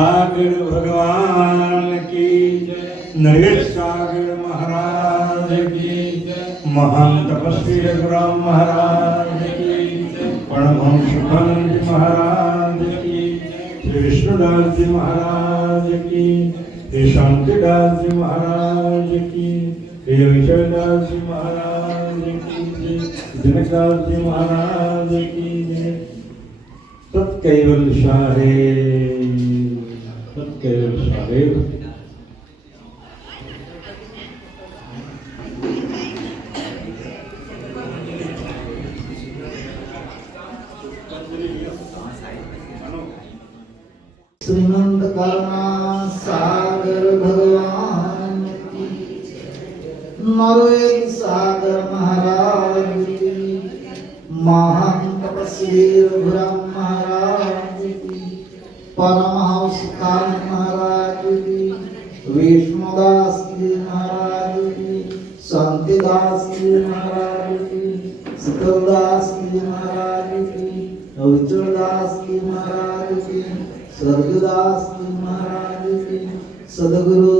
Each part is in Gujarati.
सागर भगवान की नरेश सागर महाराज की महान तपस्वी रघुराम महाराज की परमहंस सुखानंद जी महाराज की श्री विष्णुदास जी महाराज की श्री शांतिदास जी महाराज की श्री विजयदास जी महाराज की जनकदास जी महाराज की सत्कैवल साहेब श्रीमंत करुणा सागर भगवान की नरेश सागर महाराज की महान तपस्वी रघुराम महाराज की परमहंस सुखानंद महाराज की विष्णुदास जी महाराज की शांतिदास जी महाराज की सुखदास जी महाराज की विजयदास जी महाराज की स्वर्गदास जी महाराज की सदगुरु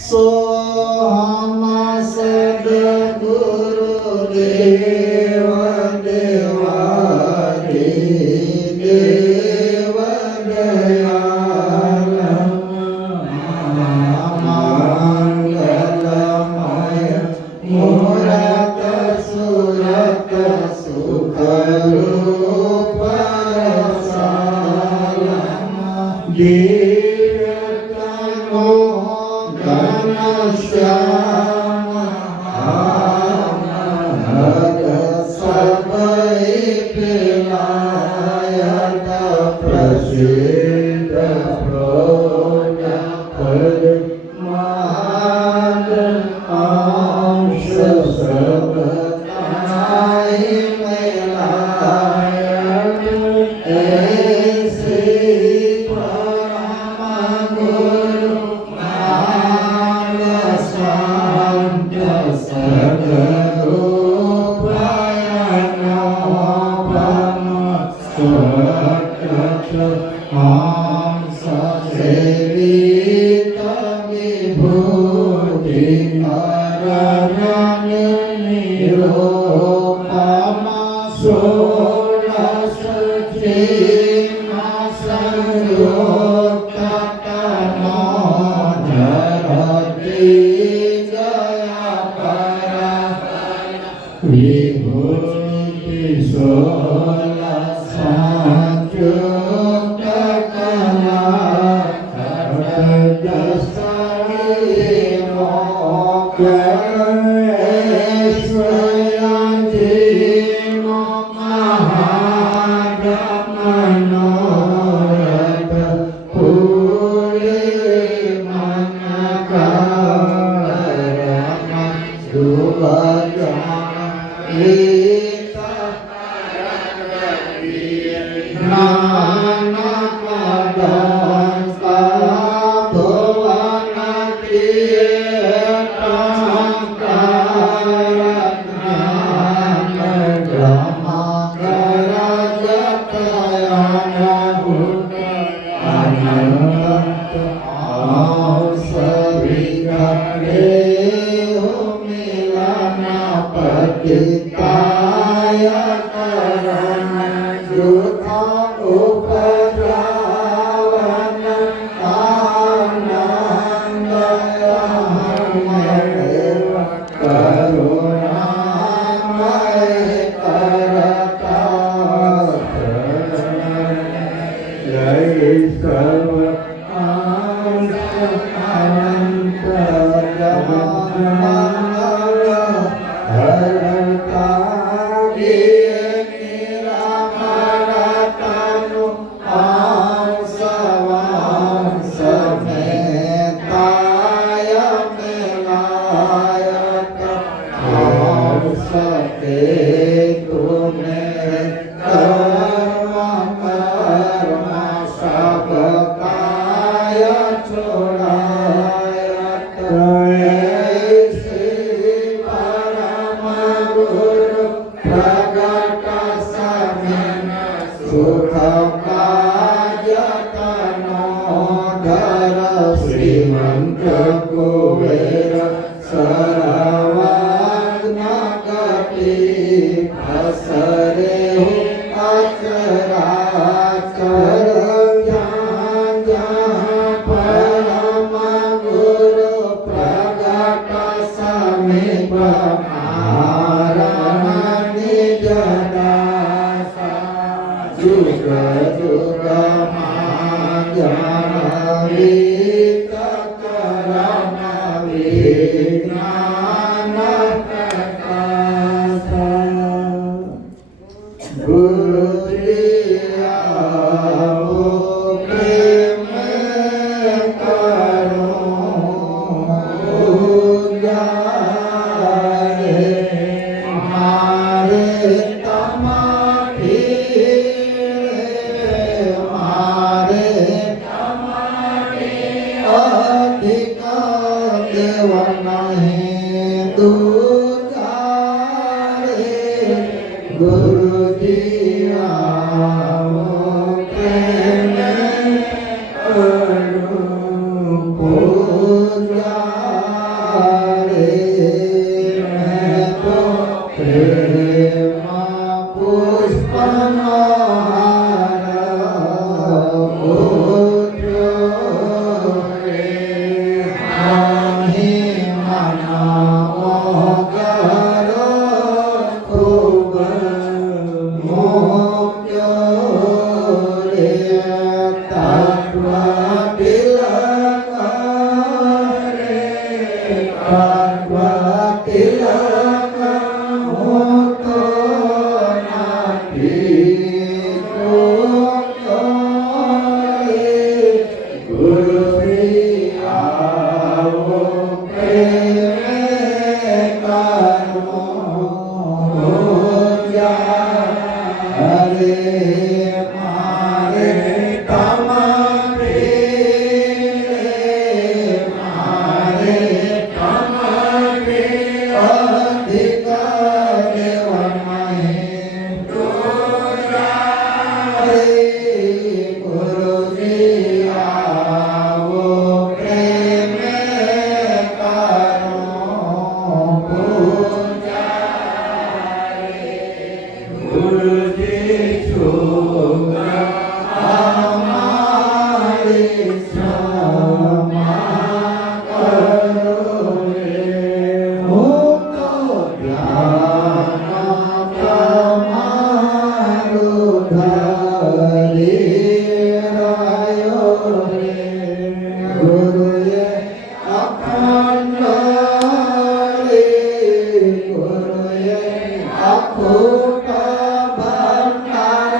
सोहम सदगुरु देव देवा देव दयाल मंगलमय मूरत सुरत सुख रूप कीर्तनो घनश्याम महद सबै पिलायत प्रसिद्ध प्रोजपद मान अंश सबताई मिलायत ऐसे विभूति सोला सांचो कला दस्तरी मोक ऐश्वर्या जीवो महागमनोरथ पूरे मन करम सुभजा सब કાજતનો ધર શ્રીમંત કુબેર સર્વાગ્ન કટી અસરે અચરાચર જ્યાં જ્યાં પરમ ગુરુ પ્રગટ સમીપ નારાયણ નિજ દાસા જુગ જુગમાં જાણવી તત્કરણ વિજ્ઞાન પ્રકાશા ગુરુજી આવો પ્રેમ કરો ઉજારે મારે તમારી મારે અધિક દેવ નહીં દુજારે ગુરુજી આવો પ્રેમ કરો પૂજારે મેં તો પ્રેમમાં પુષ્પનો હાર પૂજ્યો રે અહીં મનાવો કરો ખૂબ મોક્યો રે તત્વ તિલક રે તત્વ તિલક હું તો નથી ગુરુશ્રી આવો પ્રેમ કરો હરે મારે તમારી મારે તમારી અધિક દેવ નહીં દુજારે ગુરુજી આવો પ્રેમ કરો પૂજારે ગુરુજી છોકરા અમારી ક્ષમા કરો રે હું તો ધ્યાન તમારું ધરી રહ્યો રે ગુરુએ અખંડ રે ગુરુએ અખૂટ ભંડાર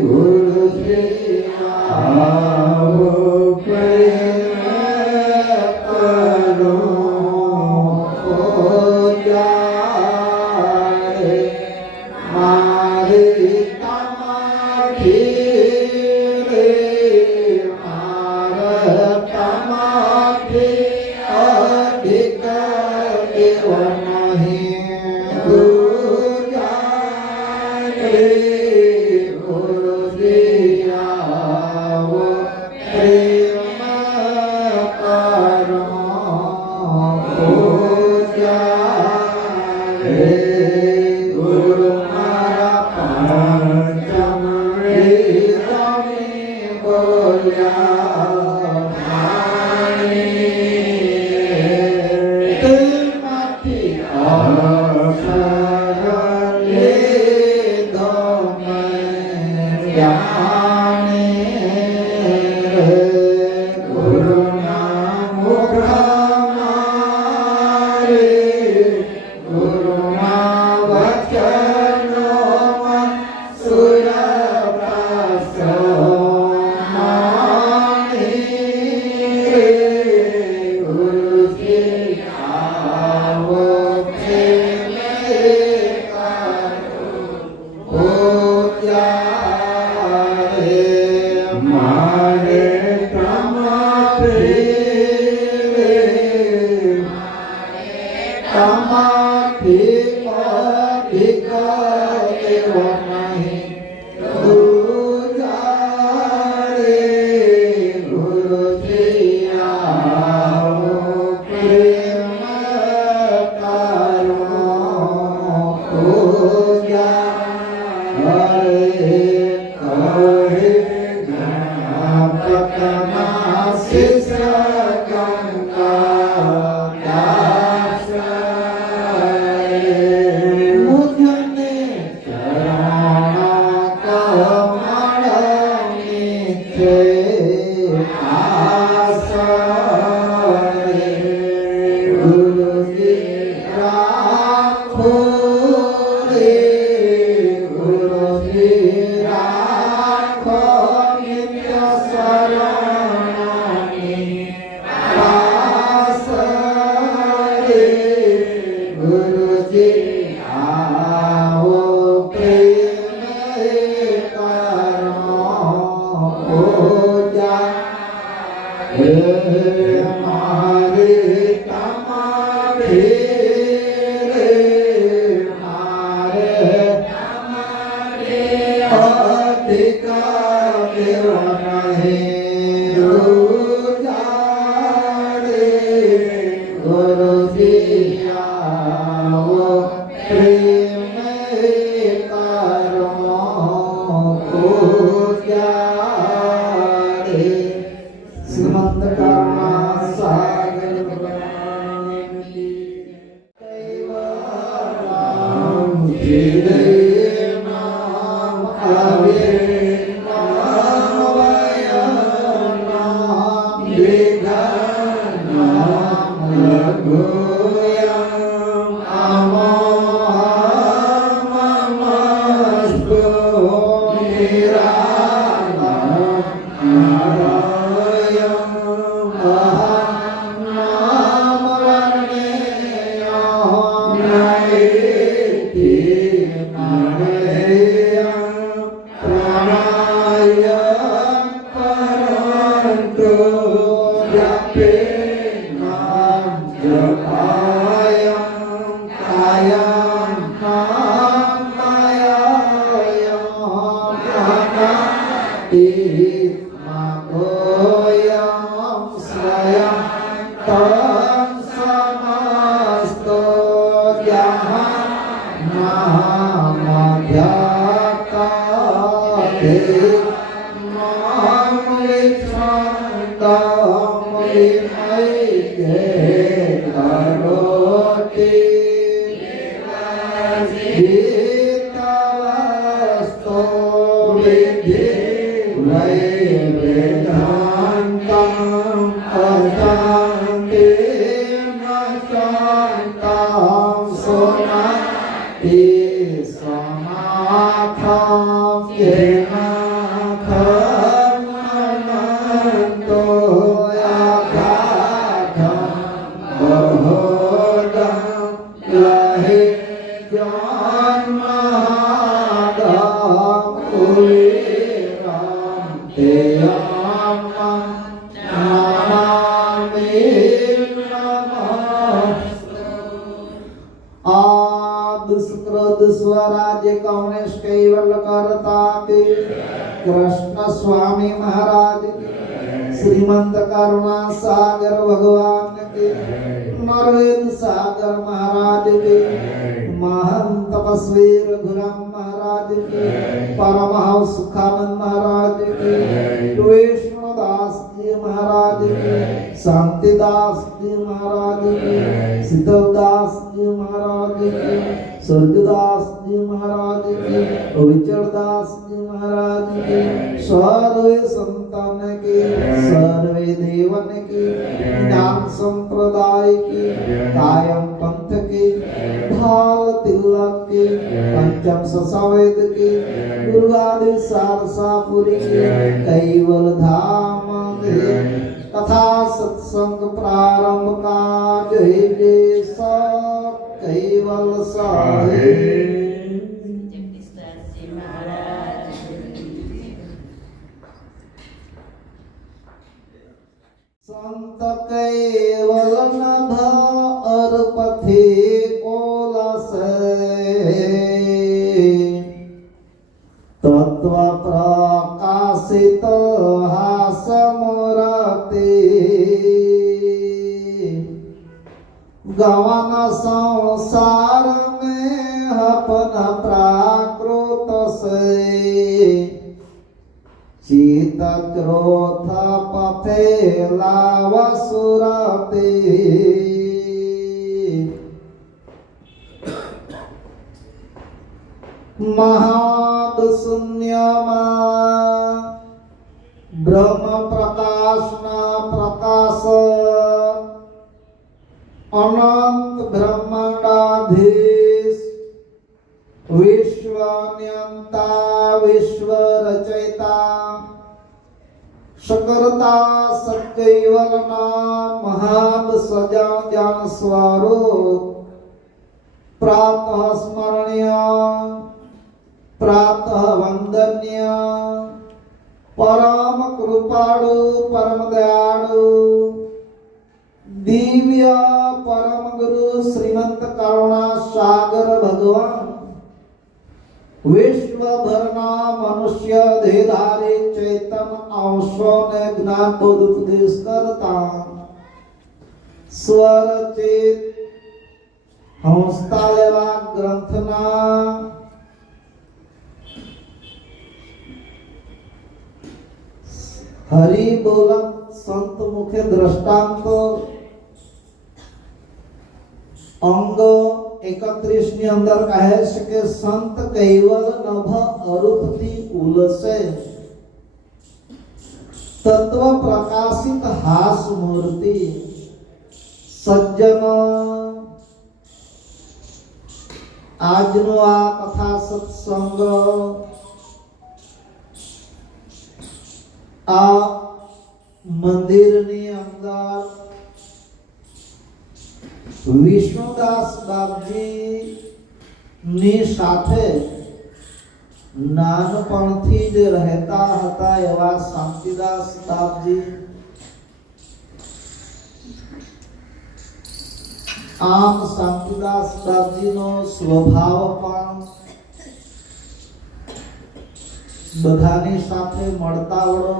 ગુરુજી આવો પ્રેમ કરો પૂજારે મારી તમારી રે મારે તમારી અધિક દેવ નહીં દુજારે ગુરુજી આવો પ્રેમ કરો પૂજારે ગુરુ મારા પંચમ રીતમી બોલ્યા તેમાંથી અક્ષર લીધો મેં જાણે રે ગુરુના મુખ મારે ગુરુના आओ प्रेम करो पूजा हमारे तुम्हारे अधिकार नहीं उजाड़े गुरु दिया वो प्रेम करो उजाड़े श्रीमंत कर्मा सागर भगवान की कैवलम हृदय नाम हरे नाम वयम नाम विघ्न नाम लघुयम अमोहमस्तु निरामयम् अहं नाम वर्णेयं नैति नरेयं प्रणायं परन्तु जपेनां जपायं कायं मायायं प्रणति मागोयं स्वयं तं समस्तो जहाँ नामध्याकाते मामलिच्छन्दं विमय्ये करोति गीतवस्तो विधि वै वेदान्तं अशान्ति न शान्तं सुनाति समाथं येन खमनन्तो यागाधं बहुदं लहे जन्महादं कुलीरं तेयं नमामि नमः आदि शुक्र स्वराज्य कांग्रेस कैवल करता के कृष्ण स्वामी महाराज के श्रीमंत करुणा सागर भगवान के नरवेद सागर महाराज के महंत तपस्वी रघुराम महाराज के परमहंस सुखानंद महाराज के वैष्णवदास जी महाराज के शांतिदास जी महाराज के शीतलदास जी महाराज के स्वर्गदास जी महाराज के विचरदास जी महाराज के सर्वे संतान के सर्वे देवन के ज्ञान संप्रदाय के कायम पंथ के भाल तिलक के पंचम ससावेद के दुर्गादि सारसापुरी के कैवल धाम के तथा सत्संग प्रारंभ का जय जय सब कैवल साहेब संत कैवल नभ और पथे कोलस तत्व प्रकाशित हास मूर्ति गवन संसार में अपन प्राकृत से चित क्रोध पथे लाव सुरते महाद शून्यमा ब्रह्म प्रकाश न प्रकाश अनंत ब्रह्मांडाधीश विश्वनियंता विश्व रचयिता सकर्ता सत्कैवल नाम महान सजा ज्ञान स्वरूप प्रातः स्मरणीय प्रातः वंदनीय परम कृपाळु परम दयाळु दिव्य परम गुरु श्रीमंत करुणा सागर भगवान विश्व भरना मनुष्य देहधारी चैतन अंशों ने ज्ञान बोध उपदेश करता स्वर चेत हंसता लेवा ग्रंथना हरि बोलत संत मुखे दृष्टांत अंग 31 ની અંદર કહે છે કે સંત કૈવલ નભ અરૂપથી ઉલસે તત્વ પ્રકાશિત હાસ મૂર્તિ સજ્જન આજનો આ કથા સત્સંગ આ મંદિરની અંદર વિષ્ણુદાસ બાપજી ની સાથે નાનપણથી જ રહેતા હતા એવા શાંતિદાસ બાપજી આમ શાંતિદાસ બાપજીનો સ્વભાવ પણ બધાની સાથે મળતાવડો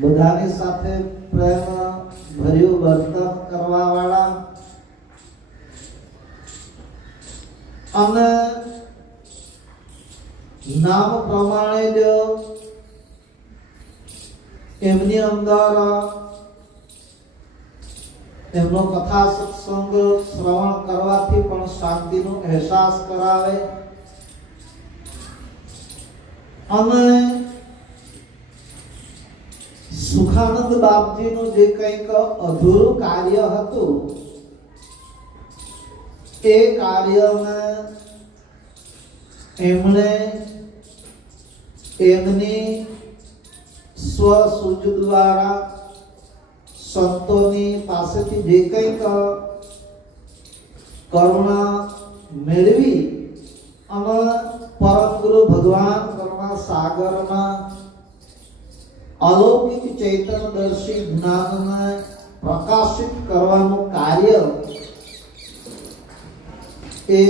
બધાની સાથે પ્રેમ ભર્યું વર્તન કરવા વાળા અને નામ પ્રમાણે જ એમની અંદર એમનો કથા સત્સંગ શ્રવણ કરવાથી પણ શાંતિનો અહેસાસ કરાવે અને સુખાનંદ બાપજીનું જે કંઈક અધૂરું કાર્ય હતું એ કાર્યને એમણે એમની સ્વસૂઝ દ્વારા સંતોની પાસેથી જે કંઈક કરુણા મેળવી અને પરમ ગુરુ ભગવાન કરુણા સાગરના अलौकिक चैतन्यदर्शी ज्ञानने प्रकाशित करवानुं कार्य ए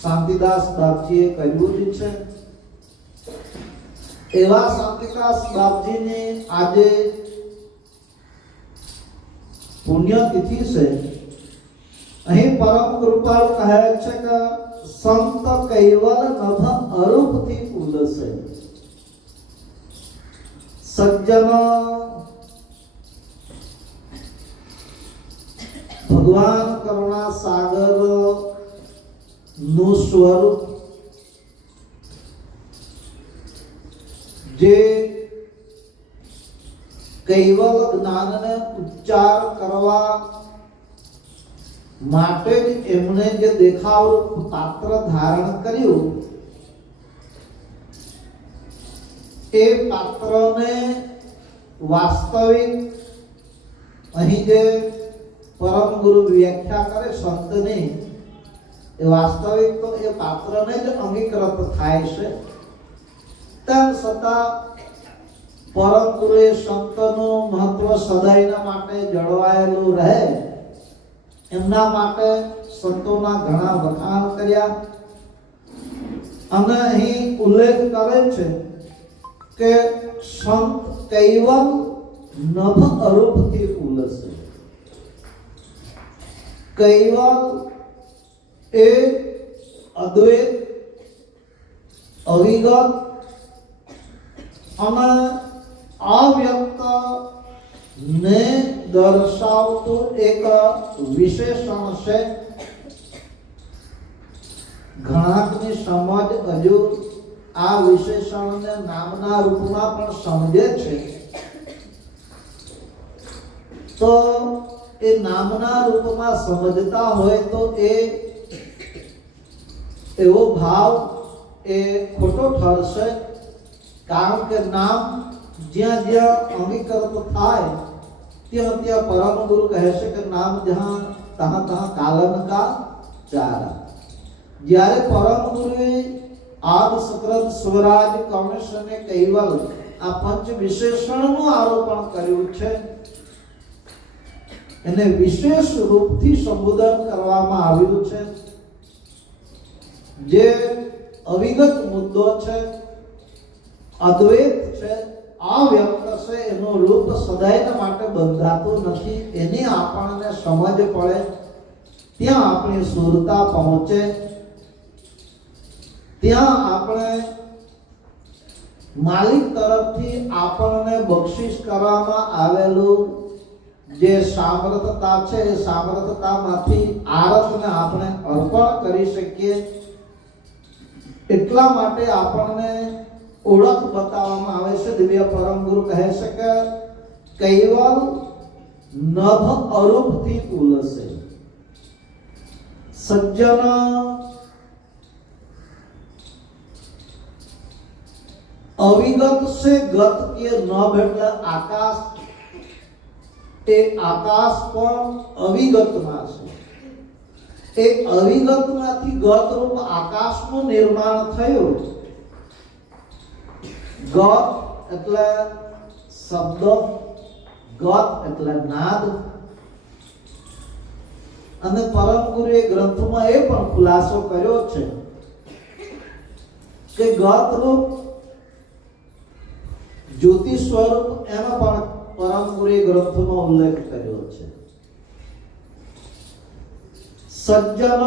शांतिदास बापजीए कर्युं छे। एवा शांतिदास बापजीने आजे पुण्यतिथि छे। અહીં પરમ કૃપાળુ કહે છે કે સંત કૈવલ નભ અરૂપથી ઉલસે सज्जन भगवान करुणा सागर नु स्वरूप जे कैवल ज्ञान ने उच्चार करवा માટે એમણે જે દેખાવ પાત્ર ધારણ કર્યું એ પાત્રને વાસ્તવિક અહીં જે પરમ ગુરુ વ્યાખ્યા કરે સંતની એ વાસ્તવિક તો એ પાત્રને જ અંગીકૃત થાય છે તેમ છતાં પરમ ગુરુએ સંતનું મહત્વ સદાયના માટે જળવાયેલું રહે એમના માટે સંતોના ઘણા વખાણ કર્યા અને અહીં ઉલ્લેખ કરે છે કે સંત કૈવલ નભ અરૂપથી ઉલસે કૈવલ એ અદ્વૈત અવિગત અને અવ્યક્ત ને દર્શાવતું એક વિશેષણ છે। ઘણાકની સમજ હજુ આ વિશેષણને નામના રૂપમાં પણ સમજે છે તો એ નામના રૂપમાં સમજતા હોય તો એ એવો ભાવ એ ખોટો ઠરશે કારણ કે નામ જ્યાં જ્યાં અંગીકૃત થાય ત્યાં ત્યાં પરમ ગુરુ કહે છે કે નામ જહાં તહ તહ કાલન કા ચારા. જ્યારે પરમ ગુરુએ આદિ સક્રમ સ્વરાજ કૌણસ અને કૈવલ આ પંચ વિશેષણનું આરોપણ કર્યું છે, એને વિશેષ રૂપથી સંબોધન કરવામાં આવ્યું છે. જે અવિગત મુદ્દો છે, અદ્વૈત છે, અવ્યક્ત છે, એનું રૂપ સદાય માટે બંધાતું નથી. એની આપણને સમજ પડે, ત્યાં આપણી સુરતા પહોંચે, ત્યાં આપણે માલિક તરફથી આપણને બક્ષિસ કરવામાં આવેલું જે સામર્થતા છે, એ સામર્થતામાંથી આરતને આપણે અર્પણ કરી શકીએ. એટલા માટે આપણને ઓળખ બતાવવામાં આવે છે. દિવ્ય પરમ ગુરુ કહે છે કે કૈવલ નભ અરૂપથી ઉલસે. સજ્જન અવિગત से गत के नभ એટલે આકાશ, એ આકાશ પણ અવિગતમાં છે. એ અવિગતમાંથી ગત રૂપ આકાશનું નિર્માણ થયું. ગત એટલે શબ્દ, ગત એટલે નાદ. અને પરમ ગુરુએ ગ્રંથમાં એ પણ ખુલાસો કર્યો છે કે ગત રૂપ જ્યોતિ સ્વરૂપ, એનો પણ પરમ ગુરુએ ગ્રંથમાં ઉલ્લેખ કર્યો છે. સજ્જન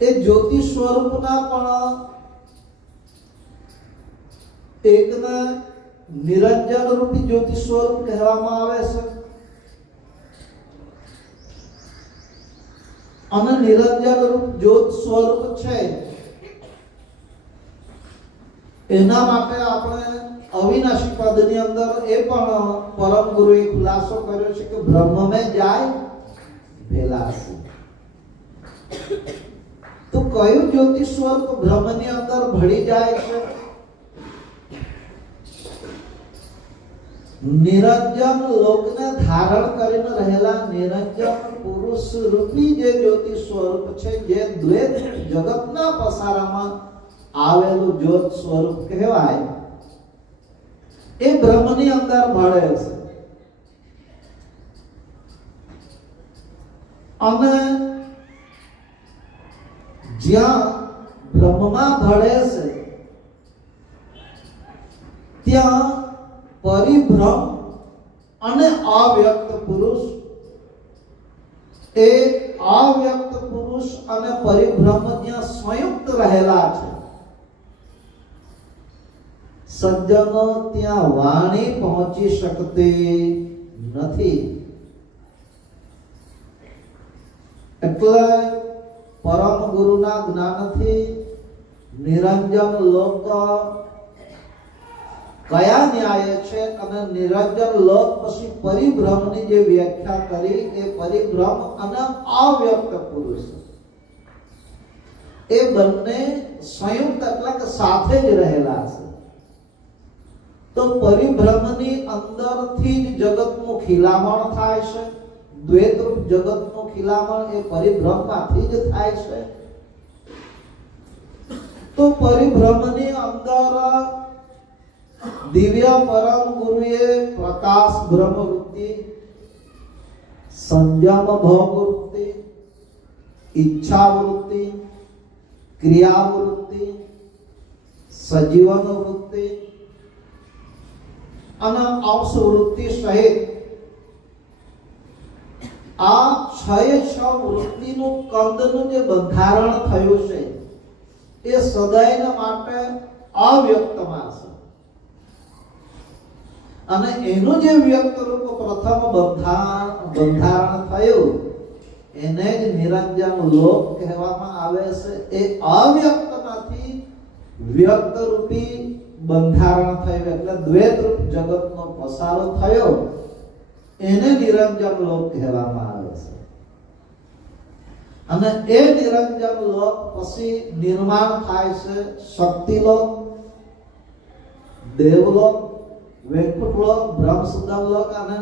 એ જ્યોતિ સ્વરૂપના પણ એકને નિરંજન રૂપી જ્યોતિ સ્વરૂપ કહેવામાં આવે છે. અને નિરંજન રૂપ જ્યોત સ્વરૂપ છે, એના માટે આપણે અવિનાશી પદની અંદર એ પણ પરમ ગુરુએ ખુલાસો કર્યો છે કે બ્રહ્મ में જાય ભેલાસી. તો કયું જ્યોતિ સ્વરૂપ બ્રહ્મની અંદર ભળી જાય છે? નિરંજન લોકને ધારણ કરીને રહેલા નિરંજન પુરુષ રૂપી જે જ્યોતિ સ્વરૂપ છે, જે દ્વૈત જગતના પસારામાં આવેલું જ્યોત સ્વરૂપ કહેવાય, એ બ્રહ્મની અંદર ભળે છે. અને જ્યાં બ્રહ્મમાં ભળે છે, ત્યાં પરિભ્રમ અને અવ્યક્ત પુરુષ, એ અવ્યક્ત પુરુષ અને પરિભ્રમ જ્યાં સંયુક્ત રહેલા છે. સજ્જનો ત્યાં વાણી પહોંચી શકતી નથી. એટલે પરમ ગુરુના જ્ઞાનથી નિરંજન લોક કયા ન્યાય છે, અને નિરંજન લોક પછી પરિભ્રમની જે વ્યાખ્યા કરી, એ પરિભ્રમ અને અવ્યક્ત પુરુષ, એ બંને સંયુક્ત એટલે કે સાથે જ રહેલા છે. તો પરિભ્રમની અંદરથી જ જગતનું ખિલામણ થાય છે. દ્વૈત રૂપ જગતનું ખિલામણ એ પરિભ્રમમાંથી જ થાય છે. તો પરિભ્રમની અંદર દિવ્ય પરમ ગુરુએ પ્રકાશ બ્રહ્મ વૃત્તિ, સંયમ ભોગ વૃત્તિ, ઈચ્છા વૃત્તિ, ક્રિયા વૃત્તિ, સજીવન વૃત્તિ અને અંશ વૃત્તિ સહિત આ 6 વૃત્તિનું કંદનું જે બંધારણ થયું છે, એ સદાયના માટે અવ્યક્તમાં છે. અને એનું જે વ્યક્ત રૂપ પ્રથમ બંધારણ થયું, એને જ નિરંજન લોક કહેવામાં આવે છે. એ અવ્યક્તમાંથી વ્યક્ત રૂપી બંધારણ થયું, એટલે દ્વૈત રૂપ જગતનો પસારો થયો, એને નિરંજન લોક કહેવામાં આવે છે. અને એ નિરંજન લોક પછી નિર્માણ થાય છે શક્તિલોક, દેવલોક, વૈકુંઠ લોક, બ્રહ્મસુદમ લોક, અને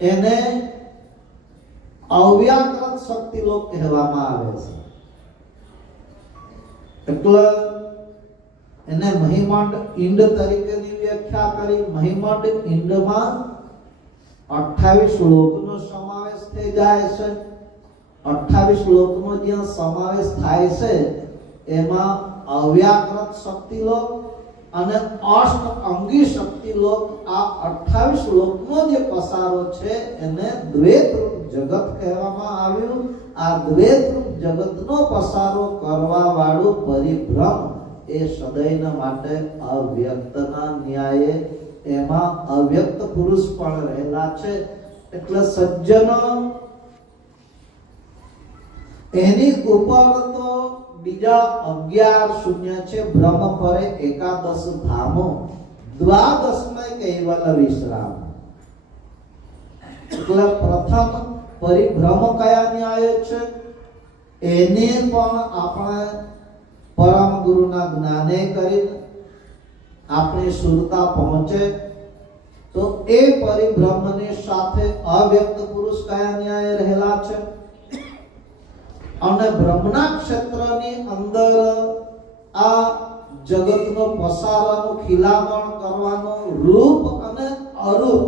એને અવ્યાકૃત શક્તિ લોક કહેવામાં આવે છે. એટલે એને મહિમાંડ ઈંડ તરીકેની વ્યાખ્યા કરી. મહિમાંડ ઈંડમાં 28 લોકનો સમાવેશ થઈ જાય છે. 28 લોકનો જ્યાં સમાવેશ થાય છે એમાં અવ્યાકૃત શક્તિ લોક અને અષ્ટ અંગી શક્તિ લોક, આ 28 લોકનો જે પસારો છે એને દ્વૈત રૂપ જગત કહેવામાં આવ્યું. આ દ્વૈત રૂપ જગતનો પસારો કરવા વાળું પરિભ્રમ એ સદૈના માટે અવ્યક્તના ન્યાયે એમાં અવ્યક્ત પુરુષ પણ રહેલા છે. એટલે સજ્જનો એની ઉપર તો બીજા 11 શૂન્ય છે. બ્રહ્મ પરે એકાદશ ધામો, દ્વાદશમાં કૈવલ વિશ્રામ. એટલે પ્રથમ પરિભ્રમ કયા ન્યાય છે એને પણ આપણે પરમ ગુરુના જ્ઞાને કરીને આપણી સુરતા પહોંચે તો એ પરિભ્રમની સાથે અવ્યક્ત પુરુષ કયા ન્યાય રહેલા છે અને બ્રહ્મના ક્ષેત્રની અંદર આ જગતનો પસારાનું ખિલામણ કરવાનો રૂપ અને અરૂપ,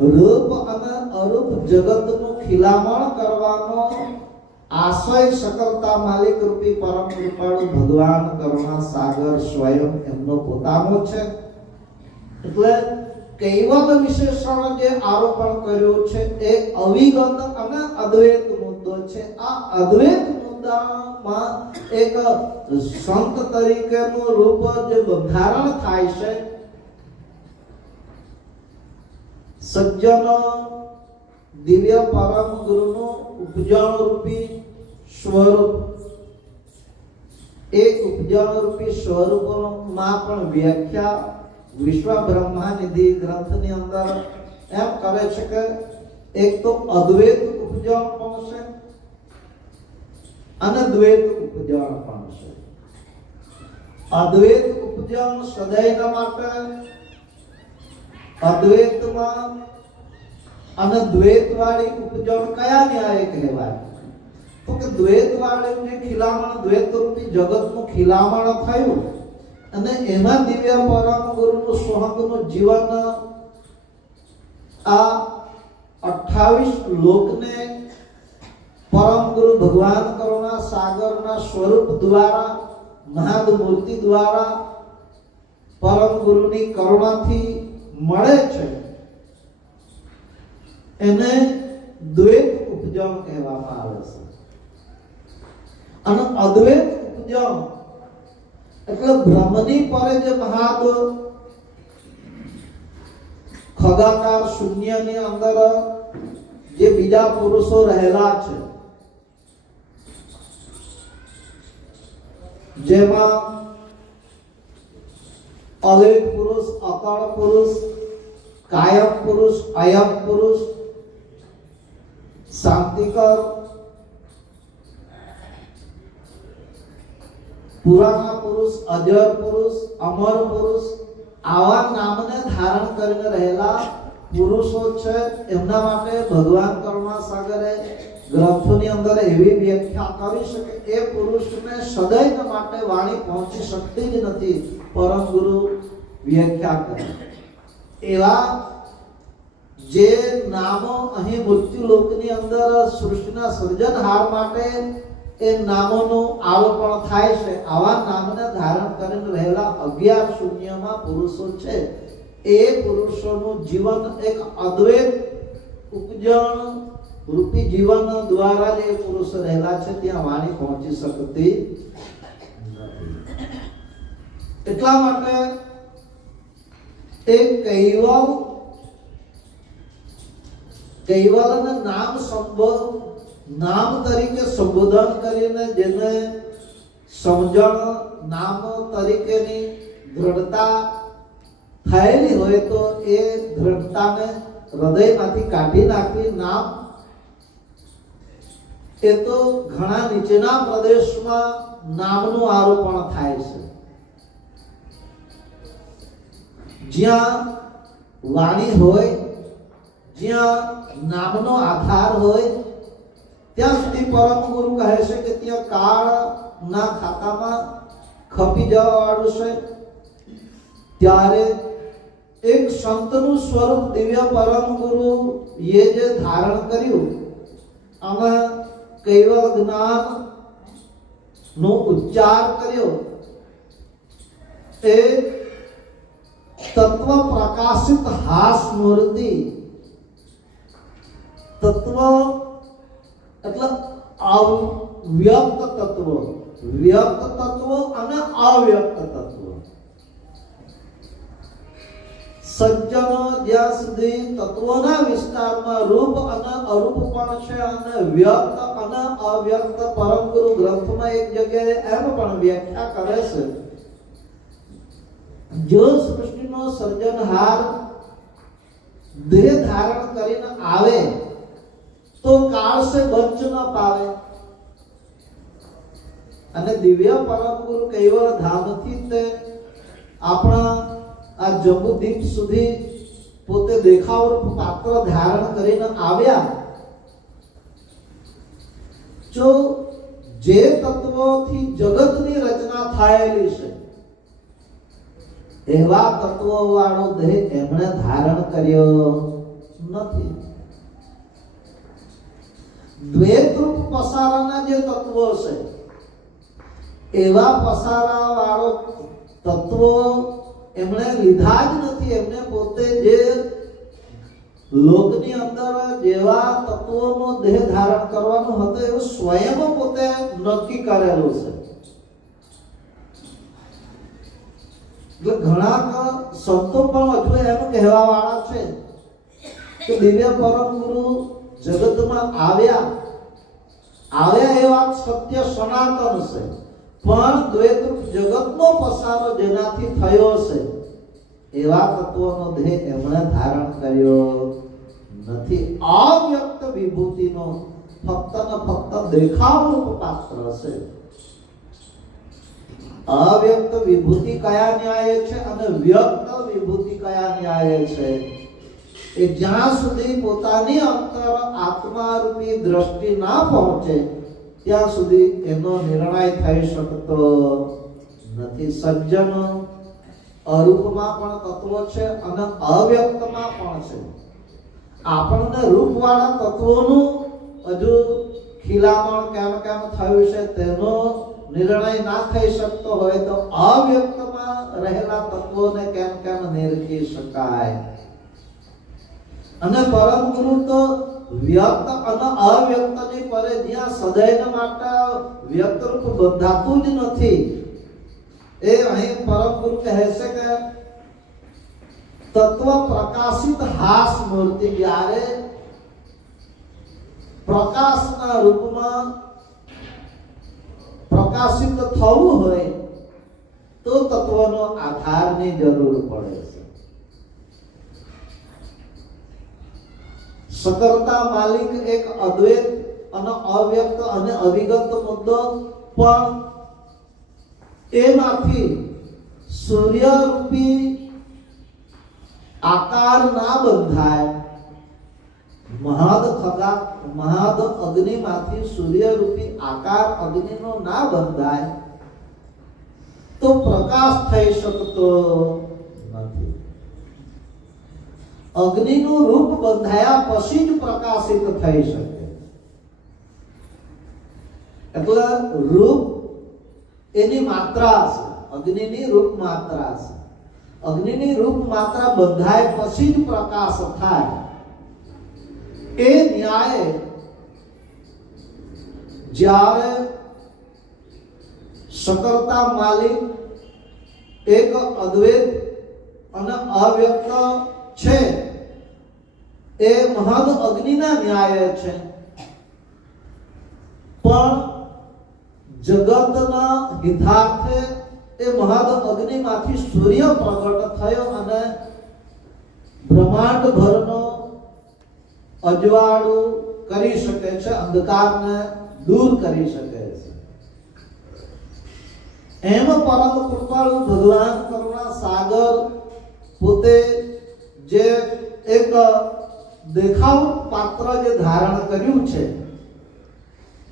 રૂપ અને અરૂપ જગતનું ખિલામણ કરવાનો આશય સકલતા માલિક રૂપી પરમ કૃપાળુ ભગવાન કરુણા સાગર સ્વયં એમનો પોતાનો છે. એટલે કૈવલ વિશેષણ જે આરોપણ કર્યું છે એ અવિગત અને અદ્વૈત મુદ્દો છે. આ અદ્વૈત મુદ્દામાં એક સંત તરીકેનું રૂપ જે બંધારણ થાય છે, સજ્જનો દિવ્ય પરમ ગુરુનું ઉપજણ રૂપી સ્વરૂપ, એ ઉપજણ રૂપી સ્વરૂપમાં પણ વ્યાખ્યા વિશ્વ બ્રહ્માનિધિ ગ્રંથની અંદર એમ કરે છે કે એક તો અદ્વૈત ઉપજણ પણ છે અને દ્વૈત ઉપજણ પણ છે. અદ્વૈત ઉપજણ સદૈવ માટે અદ્વૈતમાં અને દ્વૈત વાળી ઉપજણ કયા ન્યાય કહેવાય? તો કે દ્વૈત વાળીને ખિલામણ, દ્વૈત રૂપી જગતનું ખિલામણ થયું અને એમાં દિવ્ય પરમ ગુરુનું સોહંગનું જીવન આ 28 લોકને પરમ ગુરુ ભગવાન કરુણા સાગરના સ્વરૂપ દ્વારા, મહાદ મૂર્તિ દ્વારા પરમ ગુરુની કરુણાથી મળે છે. એને દ્વૈત ઉપજણ કહેવામાં આવે છે. અને અદ્વૈત ઉપજણ એટલે બ્રહ્મની પરે જે મહાદ ખગાકાર શૂન્યની અંદર જે બીજા પુરુષો રહેલા છે, જેમાં અલય પુરુષ, અકળ પુરુષ, કાયમ પુરુષ, અયમ પુરુષ, શાંતિકર, પુરાણા પુરુષ, અજર પુરુષ, અમર પુરુષ, આવા નામને ધારણ કરીને રહેલા પુરુષો છે. એમના માટે ભગવાન કરુણા સાગરે ગ્રંથોની અંદર એવી વ્યાખ્યા કરી છે કે એ પુરુષને સદૈવ માટે વાણી પહોંચી શકતી જ નથી. પરમ ગુરુ વ્યાખ્યા કરે એવા જે નામો અહીં મૃત્યુ લોકની અંદર સૃષ્ટિના સર્જનહાર માટે એ નામોનું આરોપણ થાય છે. આવા નામને ધારણ કરીને રહેલા 11 શૂન્યમાં પુરુષો છે. એ પુરુષોનું જીવન એક અદ્વૈત ઉપજણ રૂપી જીવન દ્વારા જે પુરુષો રહેલા છે ત્યાં વાણી પહોંચી શકતી નથી. એટલા માટે એ કૈવલને નામ તરીકે સંબોધન કરીને જેને સમજણ નામ તરીકેની દ્રઢતા થયેલી હોય તો એ દ્રઢતાને હૃદયમાંથી કાઢી નાખી નામ એ તો ઘણા નીચેના પ્રદેશમાં નામનું આરોપણ થાય છે. જ્યાં વાણી હોય, જ્યાં નામનો આધાર હોય ત્યાં સુધી પરમ ગુરુ કહે છે કે ત્યાં કાળના ખાતામાં ખપી જવા વાળું છે. ત્યારે એક સંતનું સ્વરૂપ દિવ્ય પરમ ગુરુ એ જે ધારણ કર્યું અને કૈવલ જ્ઞાન નો ઉચ્ચાર કર્યો એ તત્વ પ્રકાશિત હાસ મૂર્તિ. તત્વ એટલે અવ્યક્ત તત્વ, વ્યક્ત તત્વ અને અવ્યક્ત તત્વ. સજ્જનો જ્યાં સુધી તત્વોના વિસ્તારમાં રૂપ અને અરૂપ પણ છે અને વ્યક્ત અને અવ્યક્ત પરમ ગુરુ ગ્રંથમાં એક જગ્યાએ એમ પણ વ્યાખ્યા કરે છે, જો સૃષ્ટિનો સર્જનહાર દેહ ધારણ કરીને આવે તો કાળ સે બંચ ન પાવે. અને દિવ્ય પરમ ગુરુ કૈવલ ધામથી તે આપણા આ જંબુદ્વીપ સુધી પોતે દેખાવ પાત્ર ધારણ કરીને આવ્યા. જો જે તત્વોથી જગતની રચના થયેલી છે એવા તત્વો વાળો દેહ એમણે ધારણ કર્યો નથી. દ્વૈતરૂપ પસારાના જે તત્વો છે એવા પસારા વાળો તત્વો એમણે લીધા જ નથી. એમને પોતે જે લોકની અંદર જેવા તત્વોનો દેહ ધારણ કરવાનો હતો એવું સ્વયં પોતે નક્કી કરેલું છે. એટલે ઘણા સંતો પણ હજુ એમ કહેવા વાળા છે કે દિવ્ય પરમ ગુરુ જગતમાં આવ્યા એ વાત સત્ય સનાતન છે, પણ દ્વૈતરૂપ જગતનો પસારો જેનાથી થયો છે એવા તત્વોનો દેહ એમણે ધારણ કર્યો નથી. અવ્યક્ત વિભૂતિનો ફક્ત ને ફક્ત દેખાવરૂપ પાત્ર છે. અવ્યક્ત વિભૂતિ કયા ન્યાય છે અને વ્યક્ત વિભૂતિ કયા ન્યાય છે એ જ્યાં સુધી પોતાની અંતર આત્મા રૂપી દ્રષ્ટિ ના પહોંચે ત્યાં સુધી એનો નિર્ણય થઈ શકતો નથી. સજ્જન અરૂપમાં પણ તત્વો છે અને અવ્યક્તમાં પણ છે. આપણને રૂપવાળા તત્વોનું હજુ ખિલામણ કેમ કેમ થયું છે તેનો નિર્ણય ના થઈ શકતો હોય તો અવ્યક્તમાં રહેલા તત્વોને કેમ કેમ નિરખી શકાય. અને પરમ ગુરુ તો વ્યક્ત અને અવ્યક્તની પરે જ્યાં સદૈવ માટે વ્યક્ત રૂપ બંધાતું જ નથી. એ અહીં પરમ ગુરુ કહે છે કે તત્વ પ્રકાશિત હાસ મૂર્તિ. જ્યારે પ્રકાશના રૂપમાં પ્રકાશિત થવું હોય તો તત્વનો આધારની જરૂર પડે છે. સકર્તા માલિક એક અદ્વૈત અને અવ્યક્ત અને અવિગત મુદ્દો, પણ એમાંથી સૂર્ય રૂપી આકાર ના બંધાય. મહાદ અગ્નિમાંથી સૂર્ય રૂપી આકાર અગ્નિનો ના બંધાય તો પ્રકાશ થઈ શકતો નથી. અગ્નિનું રૂપ બંધાયા પછી જ પ્રકાશિત થઈ શકે. એટલે રૂપ એની માત્રા છે, અગ્નિની રૂપ માત્રા છે. અગ્નિની રૂપ માત્રા બંધાય પછી જ પ્રકાશ થાય. એ ન્યાય જ્યારે સકર્તા માલિક એક અદ્વૈત અને અવ્યક્ત છે એ મહદ અગ્નિના ન્યાય છે, પણ જગતના હિતાર્થે એ મહદ અગ્નિમાંથી સૂર્ય પ્રગટ થયો અને બ્રહ્માંડ ભરનો અજવાળું કરી શકે છે, અંધકારને દૂર કરી શકે છે. એમ પરમ કૃપાળુ ભગવાન કરુણા સાગર પોતે જે એક દેખાવરૂપ પાત્ર જે ધારણ કર્યું છે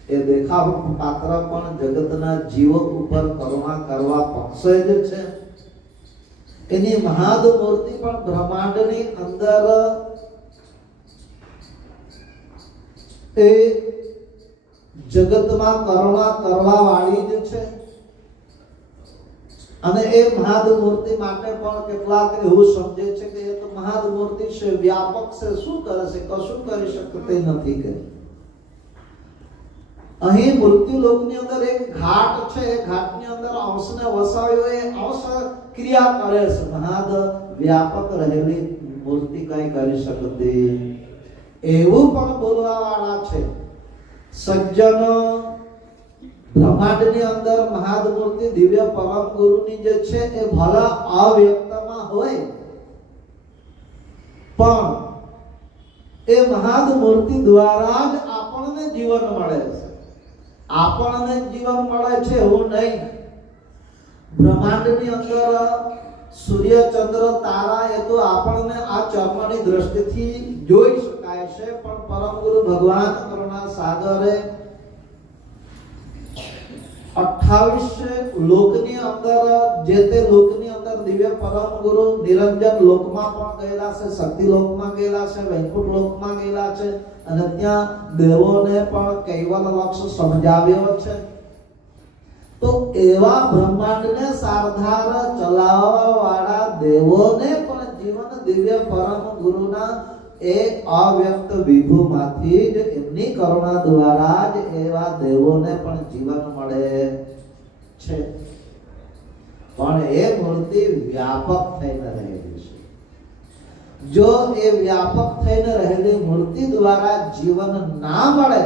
એ દેખાવરૂપ પાત્ર પણ જગતના જીવો ઉપર કરુણા કરવા પક્ષે જ છે. એની મહાદ મૂર્તિ પણ બ્રહ્માંડની અંદર એ જગતમાં કરુણા કરવા વાળી જ છે. અને એ મહાદ મૂર્તિ માટે પણ કેટલાક એવું સમજે છે કે એ તો મહાદ મૂર્તિ છે, વ્યાપક છે, શું કરે છે, કશું કરી શકતી નથી. કે અહીં મૃત્યુ લોકની અંદર એક ઘાટ છે, એ ઘાટની અંદર અંશને વસાવ્યો, એ અંશ ક્રિયા કરે છે. મહાદ વ્યાપક રહેલી મૂર્તિ કઈ કરી શકતી એવું પણ બોલવા વાળા છે. સજ્જન બ્રહ્માંડની અંદર મહાદ મૂર્તિ દિવ્ય પરમ ગુરુની જે છે એ ભલા અવ્યક્તમાં હોય, પણ એ મહાદ મૂર્તિ દ્વારા જ આપણને જીવન મળે છે. આપણને જીવન મળે છે એવું નહીં. બ્રહ્માંડની અંદર સૂર્ય, ચંદ્ર, તારા એ તો આપણને આ ચર્મની દ્રષ્ટિથી જોઈ શકાય છે, પણ પરમ ગુરુ ભગવાન કરુણા સાગરે 28 લોકની અંદર જે તે લોકની અંદર દિવ્ય પરમ ગુરુ નિરંજન લોકમાં પણ ગયેલા છે, શક્તિ લોકમાં ગયેલા છે, વૈકુંઠ લોકમાં ગયેલા છે, અને ત્યાં દેવોને પણ કૈવલ લક્ષ સમજાવ્યો છે. તો એવા બ્રહ્માંડને સારધાર ચલાવવા વાળા દેવોને પણ જીવન દિવ્ય પરમ ગુરુના એક અવ્યક્ત વિભુમાંથી જ એમની કરુણા દ્વારા જ એવા દેવોને પણ જીવન મળે છે. પણ એ મૂર્તિ વ્યાપક થઈને રહેલી છે. જો એ વ્યાપક થઈને રહેલી મૂર્તિ દ્વારા જીવન ના મળે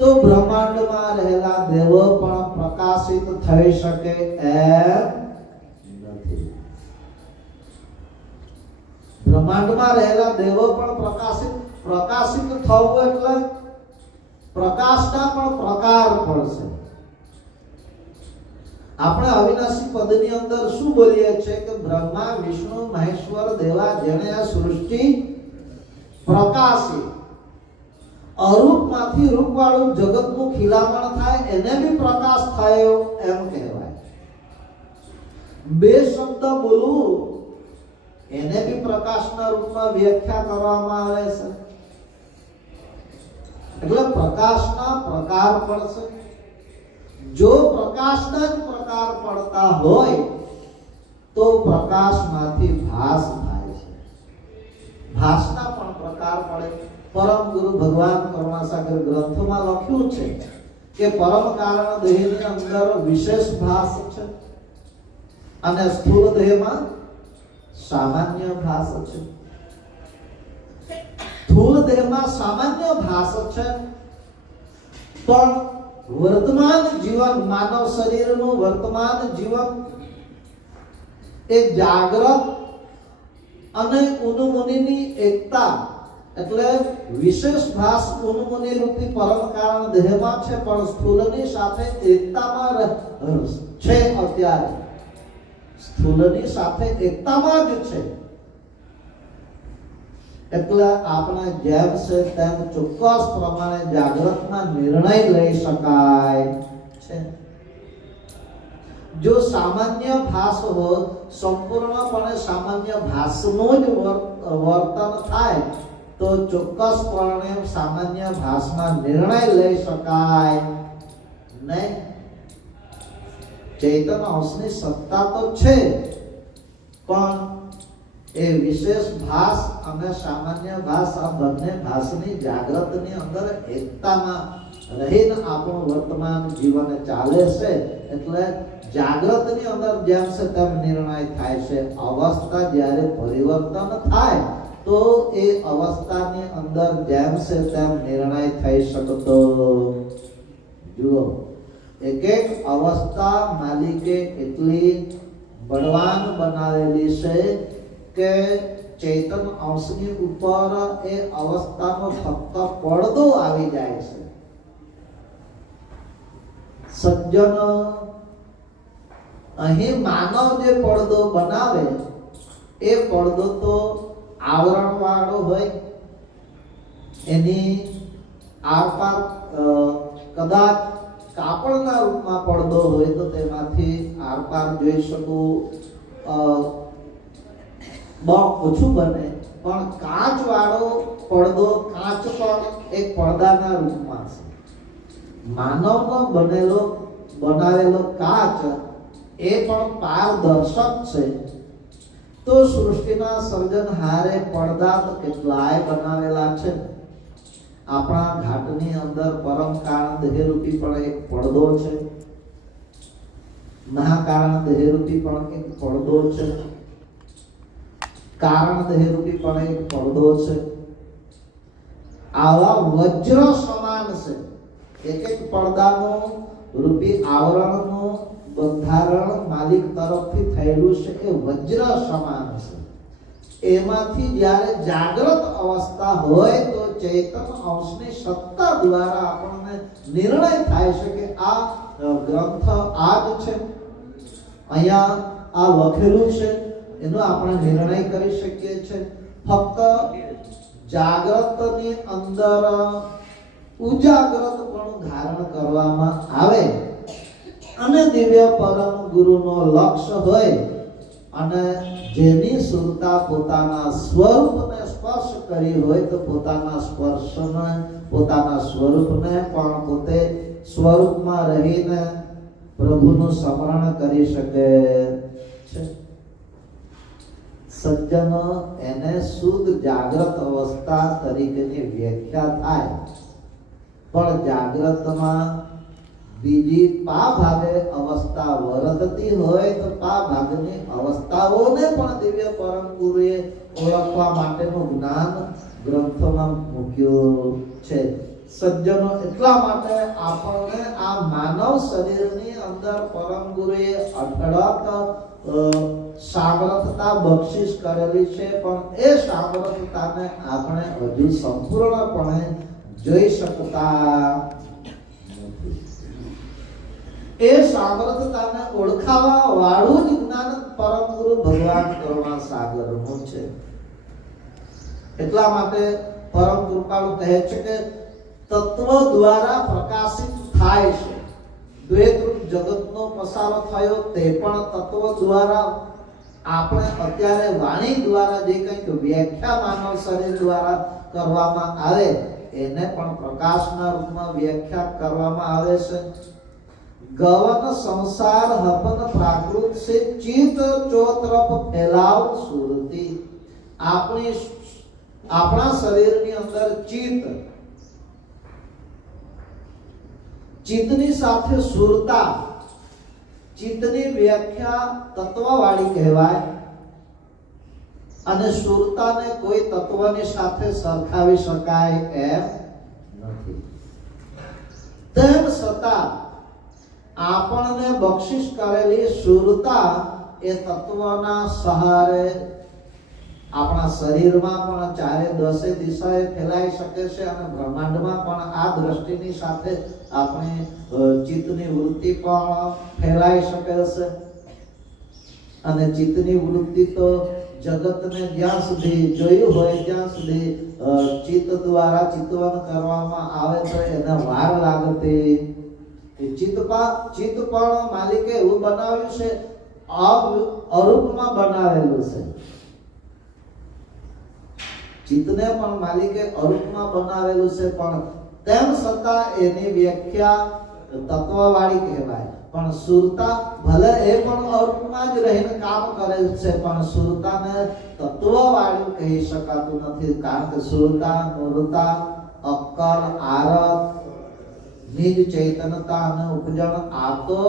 તો બ્રહ્માંડમાં રહેલા દેવો પણ પ્રકાશિત થઈ શકે એમ નથી. બ્રહ્માંડમાં રહેલા દેવો પણ પ્રકાશિત થવું એટલે પ્રકાશના પણ પ્રકાર પડશે. આપણે અવિનાશી પદની અંદર શું બોલીએ છીએ કે બ્રહ્મા, વિષ્ણુ, મહેશ્વર, દેવા જેણે આ સૃષ્ટિ પ્રકાશી, અરૂપમાંથી રૂપવાળું જગતનું ખિલામણ થાય એને બી પ્રકાશ થયો એમ કહેવાય. બે શબ્દ બોલવું એને બી પ્રકાશના રૂપમાં વ્યાખ્યા કરવામાં આવે છે. એટલે પ્રકાશના પ્રકાર પડશે. જો પ્રકાશના જ પ્રકાર પડતા હોય તો પ્રકાશમાંથી ભાસ થાય છે. ભાસના પણ પ્રકાર પડે. પરમ ગુરુ ભગવાન કરુણાસાગર ગ્રંથમાં લખ્યું છે કે પરમ કારણ દેહની અંદર વિશેષ ભાસ છે અને સ્થૂળ દેહમાં સામાન્ય ભાસ છે. સ્થૂળ દેહમાં સામાન્ય ભાસ છે, પણ વર્તમાન જીવન, માનવ શરીરનું વર્તમાન જીવન એ જાગ્રત અને ઉન્મુનિની એકતા એટલે વિશેષ ભાસ ઉન્મુનિ રૂપી પરમ કારણ દેહમાં છે, પણ સ્થૂલની સાથે એકતામાં છે. અત્યારે સ્થૂલની સાથે એકતામાં જ છે. એટલે આપણે જેમ છે તેમ ચોક્કસ પ્રમાણે જાગ્રતમાં નિર્ણય લઈ શકાય છે. જો સામાન્ય ભાસ હોય, સંપૂર્ણપણે સામાન્ય ભાસનું જ વર્તન થાય તો ચોક્કસપણે સામાન્ય ભાસમાં નિર્ણય લઈ શકાય નહીં. ચૈતન્ય અંશની સત્તા તો છે, પણ એ વિશેષ ભાસ અને સામાન્ય ભાસ આ બંને ભાસની જાગ્રતની અંદર એકતામાં રહીને આપણું વર્તમાન જીવન ચાલે છે. એટલે જાગ્રતની અંદર જેમ છે તેમ નિર્ણય થાય છે. અવસ્થા જ્યારે પરિવર્તન થાય તો એ અવસ્થાની અંદર જેમ છે તેમ નિર્ણય થઈ શકતો. જુઓ, એક એક અવસ્થા માલિકે એટલી બળવાન બનાવેલી છે કે ચેતન અંશની ઉપર એ અવસ્થાનો ફક્ત પડદો આવી જાય છે. સજ્જન અહીં માનવ જે પડદો બનાવે એ પડદો તો આવરણ વાળો હોય, એની આરપાર કદાચ કાપડના રૂપમાં પડદો હોય તો તેમાંથી આરપાર જોઈ શકું બહુ ઓછું બને, પણ કાચ વાળો પડદો, કાચ પણ એક પડદાના રૂપમાં છે. માનવનો બનાવેલો કાચ એ પણ પારદર્શક છે. તો સૃષ્ટિના સર્જનહારે પડદા તો કેટલાય બનાવેલા છે. આપણા ઘાટની અંદર પરમ કારણ દેહરૂપી પણ એક પડદો છે, મહાકારણ દેહરૂપી પણ એક પડદો છે, કારણ દેહરૂપી પણ એક પડદો છે. આવા વજ્ર સમાન છે. એક એક પડદાનું રૂપી આવરણનું બંધારણ માલિક તરફથી થયેલું છે એ વજ્ર સમાન છે. એમાંથી જ્યારે જાગ્રત અવસ્થા હોય તો ચેતન અંશની સત્તા દ્વારા આપણને નિર્ણય થાય છે કે આ ગ્રંથ આ જ છે, અહીંયા આ લખેલું છે, એનો આપણે નિર્ણય કરી શકીએ છીએ. ફક્ત જાગ્રતની અંદર ઉજાગ્રત પણ ધારણ કરવામાં આવે અને દિવ્ય પરમ ગુરુનો લક્ષ્ય હોય અને જેની સુરતા પોતાના સ્વરૂપને સ્પર્શ કરી હોય તો પોતાના સ્પર્શને, પોતાના સ્વરૂપને પણ પોતે સ્વરૂપમાં રહીને પ્રભુનું સ્મરણ કરી શકે છે. સજ્જન એને શુદ્ધ જાગ્રત અવસ્થા તરીકેની વ્યાખ્યા થાય, પણ જાગ્રતમાં બીજી પા ભાગે અવસ્થા વર્તતી હોય તો પા ભાગની અવસ્થાઓને પણ દિવ્ય પરમ ગુરુએ ઓળખવા માટેનું જ્ઞાન ગ્રંથોમાં મૂક્યું છે. સજ્જનો એટલા માટે આપણને આ માનવ શરીરની અંદર પરમ ગુરુએ અઢળક સામર્થતા બક્ષિસ કરેલી છે, પણ એ સામર્થતાને આપણે હજુ સંપૂર્ણપણે જોઈ શકતા નથી. એ સામર્થતાને ઓળખાવા વાળું જ જ્ઞાન પરમ ગુરુ ભગવાન કરુણા સાગરનું છે. એટલા માટે પરમ કૃપાળુ કહે છે કે તત્વ દ્વારા પ્રકાશિત થાય છે. દ્વૈતરૂપ જગતનો પસારો થયો તે પણ તત્વ દ્વારા. આપણે અત્યારે વાણી દ્વારા જે કંઈક વ્યાખ્યા માનવ શરીર દ્વારા કરવામાં આવે એને પણ પ્રકાશના રૂપમાં વ્યાખ્યા કરવામાં આવે છે. ગવન સંસાર હપન પ્રાકૃત સે ચિત ચોતરફ ફેલાવ સુરતી. આપણા શરીરની અંદર ચિત્તની સાથે સુરતા. ચિત્તની વ્યાખ્યા તત્વવાળી કહેવાય અને સુરતાને કોઈ તત્વની સાથે સરખાવી શકાય એમ નથી. તેમ છતાં આપણને બક્ષિસ કરેલી સુરતા એ તત્વના સહારે આપણા શરીરમાં પણ ચારે દસે દિશાએ ફેલાઈ શકે છે અને બ્રહ્માંડમાં પણ આ દ્રષ્ટિની સાથે આપણે ચિત્તની વૃત્તિ પણ ફેલાઈ શકે છે. અને ચિત્તની વૃત્તિ તો જગતને જ્યાં સુધી જોયું હોય ત્યાં સુધી ચિત્ત દ્વારા ચિત્તવન કરવામાં આવે તો એને વાર લાગતી. ચિત્ત પણ માલિકે એવું બનાવ્યું છે, અરૂપમાં બનાવેલું છે. ચિત્તને પણ માલિકે અરૂપમાં બનાવેલું છે, પણ તેમ છતાં એની વ્યાખ્યા તત્વવાળી કહેવાય. પણ સુરતા ભલે એ પણ અરૂપમાં જ રહીને કામ કરે છે, પણ સુરતાને તત્વવાળું કહી શકાતું નથી. કારણ કે સુરતા, મૂર્તા, અક્કલ, આરત, નિજ ચૈતન્યતા અને ઉપજણ આ તો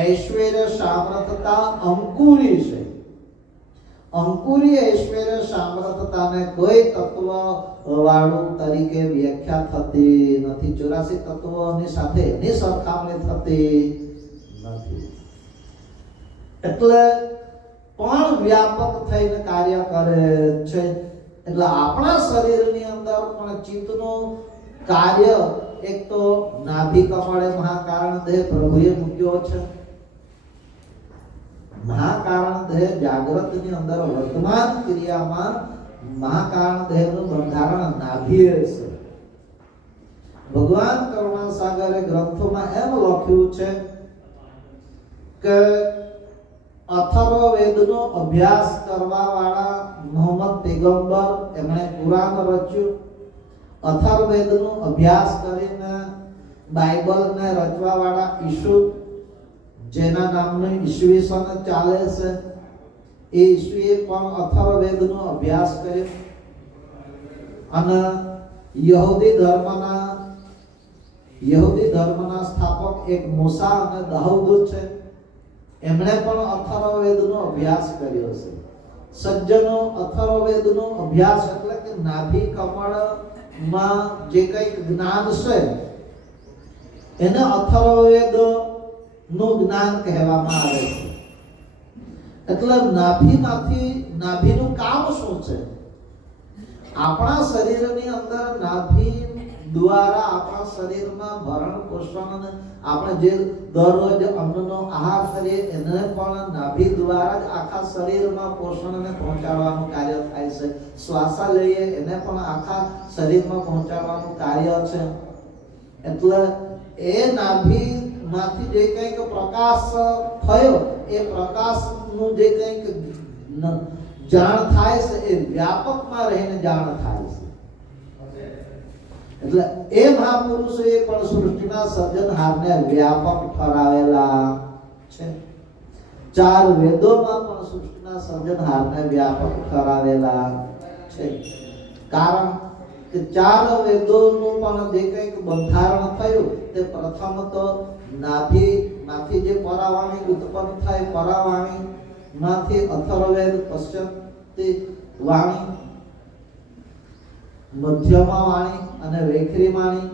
ઐશ્વર્ય સામર્થતા અંકુરી છે. અંકુરી ઐશ્વર્ય સામર્થતાને કોઈ તત્વ વાળું તરીકે વ્યાખ્યા થતી નથી. 84 તત્વોની સાથે એની સરખામણી થતી નથી. એટલે પણ વ્યાપક થઈને કાર્ય કરે છે. એટલે આપણા શરીરની અંદર પણ ચિત્તનું કાર્ય એક તો નાભી કમળે મહાકારણ દેહ પ્રભુએ મૂક્યો છે. મહાકારણ દેહ જાગ્રતની અંદર વર્તમાન ક્રિયામાં મહાકારણ દેહનું બંધારણ નાભીએ છે. ભગવાન કરુણા સાગરે ગ્રંથોમાં એમ લખ્યું છે કે અથર્વવેદનો અભ્યાસ કરવા વાળા મોહમ્મદ પૈગંબર એમણે કુરાન રચ્યું. અથર્વવેદનો અભ્યાસ કરીને બાઇબલને રચવા વાળા ઈસુ, જેના નામનું ઈસવીસન ચાલે છે, એ ઈસુએ પણ અથર્વવેદનો અભ્યાસ કર્યો. અને યહૂદી ધર્મના સ્થાપક એક મૂસા અને દાઉદ છે, એમણે પણ અથર્વવેદનો અભ્યાસ કર્યો છે. સજ્જનો, અથર્વવેદનો અભ્યાસ એટલે કે નાભી કમળમાં જે કંઈક જ્ઞાન છે એને અથર્વવેદ નું જ્ઞાન કહેવામાં આવે છે. એટલે નાભીનું કામ શું છે? આપણા શરીરની અંદર નાભી દ્વારા આપણા શરીરમાં ભરણ પોષણ અને આપણે જે દરરોજ અન્નનો આહાર કરીએ એને પણ નાભી દ્વારા જ આખા શરીરમાં પોષણને પહોંચાડવાનું કાર્ય થાય છે. શ્વાસ લઈએ એને પણ આખા શરીરમાં પહોંચાડવાનું કાર્ય છે. એટલે એ નાભીમાંથી જે કંઈક પ્રકાશ થયો, એ પ્રકાશનું જે કંઈક જાણ થાય છે એ વ્યાપકમાં રહીને જાણ થાય છે. એટલે એ મહાપુરુષોએ પણ સૃષ્ટિના સર્જનહારને વ્યાપક ઠરાવેલા છે. ચાર વેદોમાં પણ સૃષ્ટિના સર્જનહારને વ્યાપક ઠરાવેલા છે. કારણ કે ચાર વેદોનું પણ જે કંઈક બંધારણ થયું તે પ્રથમ તો નાભીમાંથી જે પરાવાણી ઉત્પન્ન થાય, પરાવાણી માંથી અથર્વવેદ, પશ્ચિમથી વાણી, મધ્યમાં વાણી અને વૈખરી વાણી.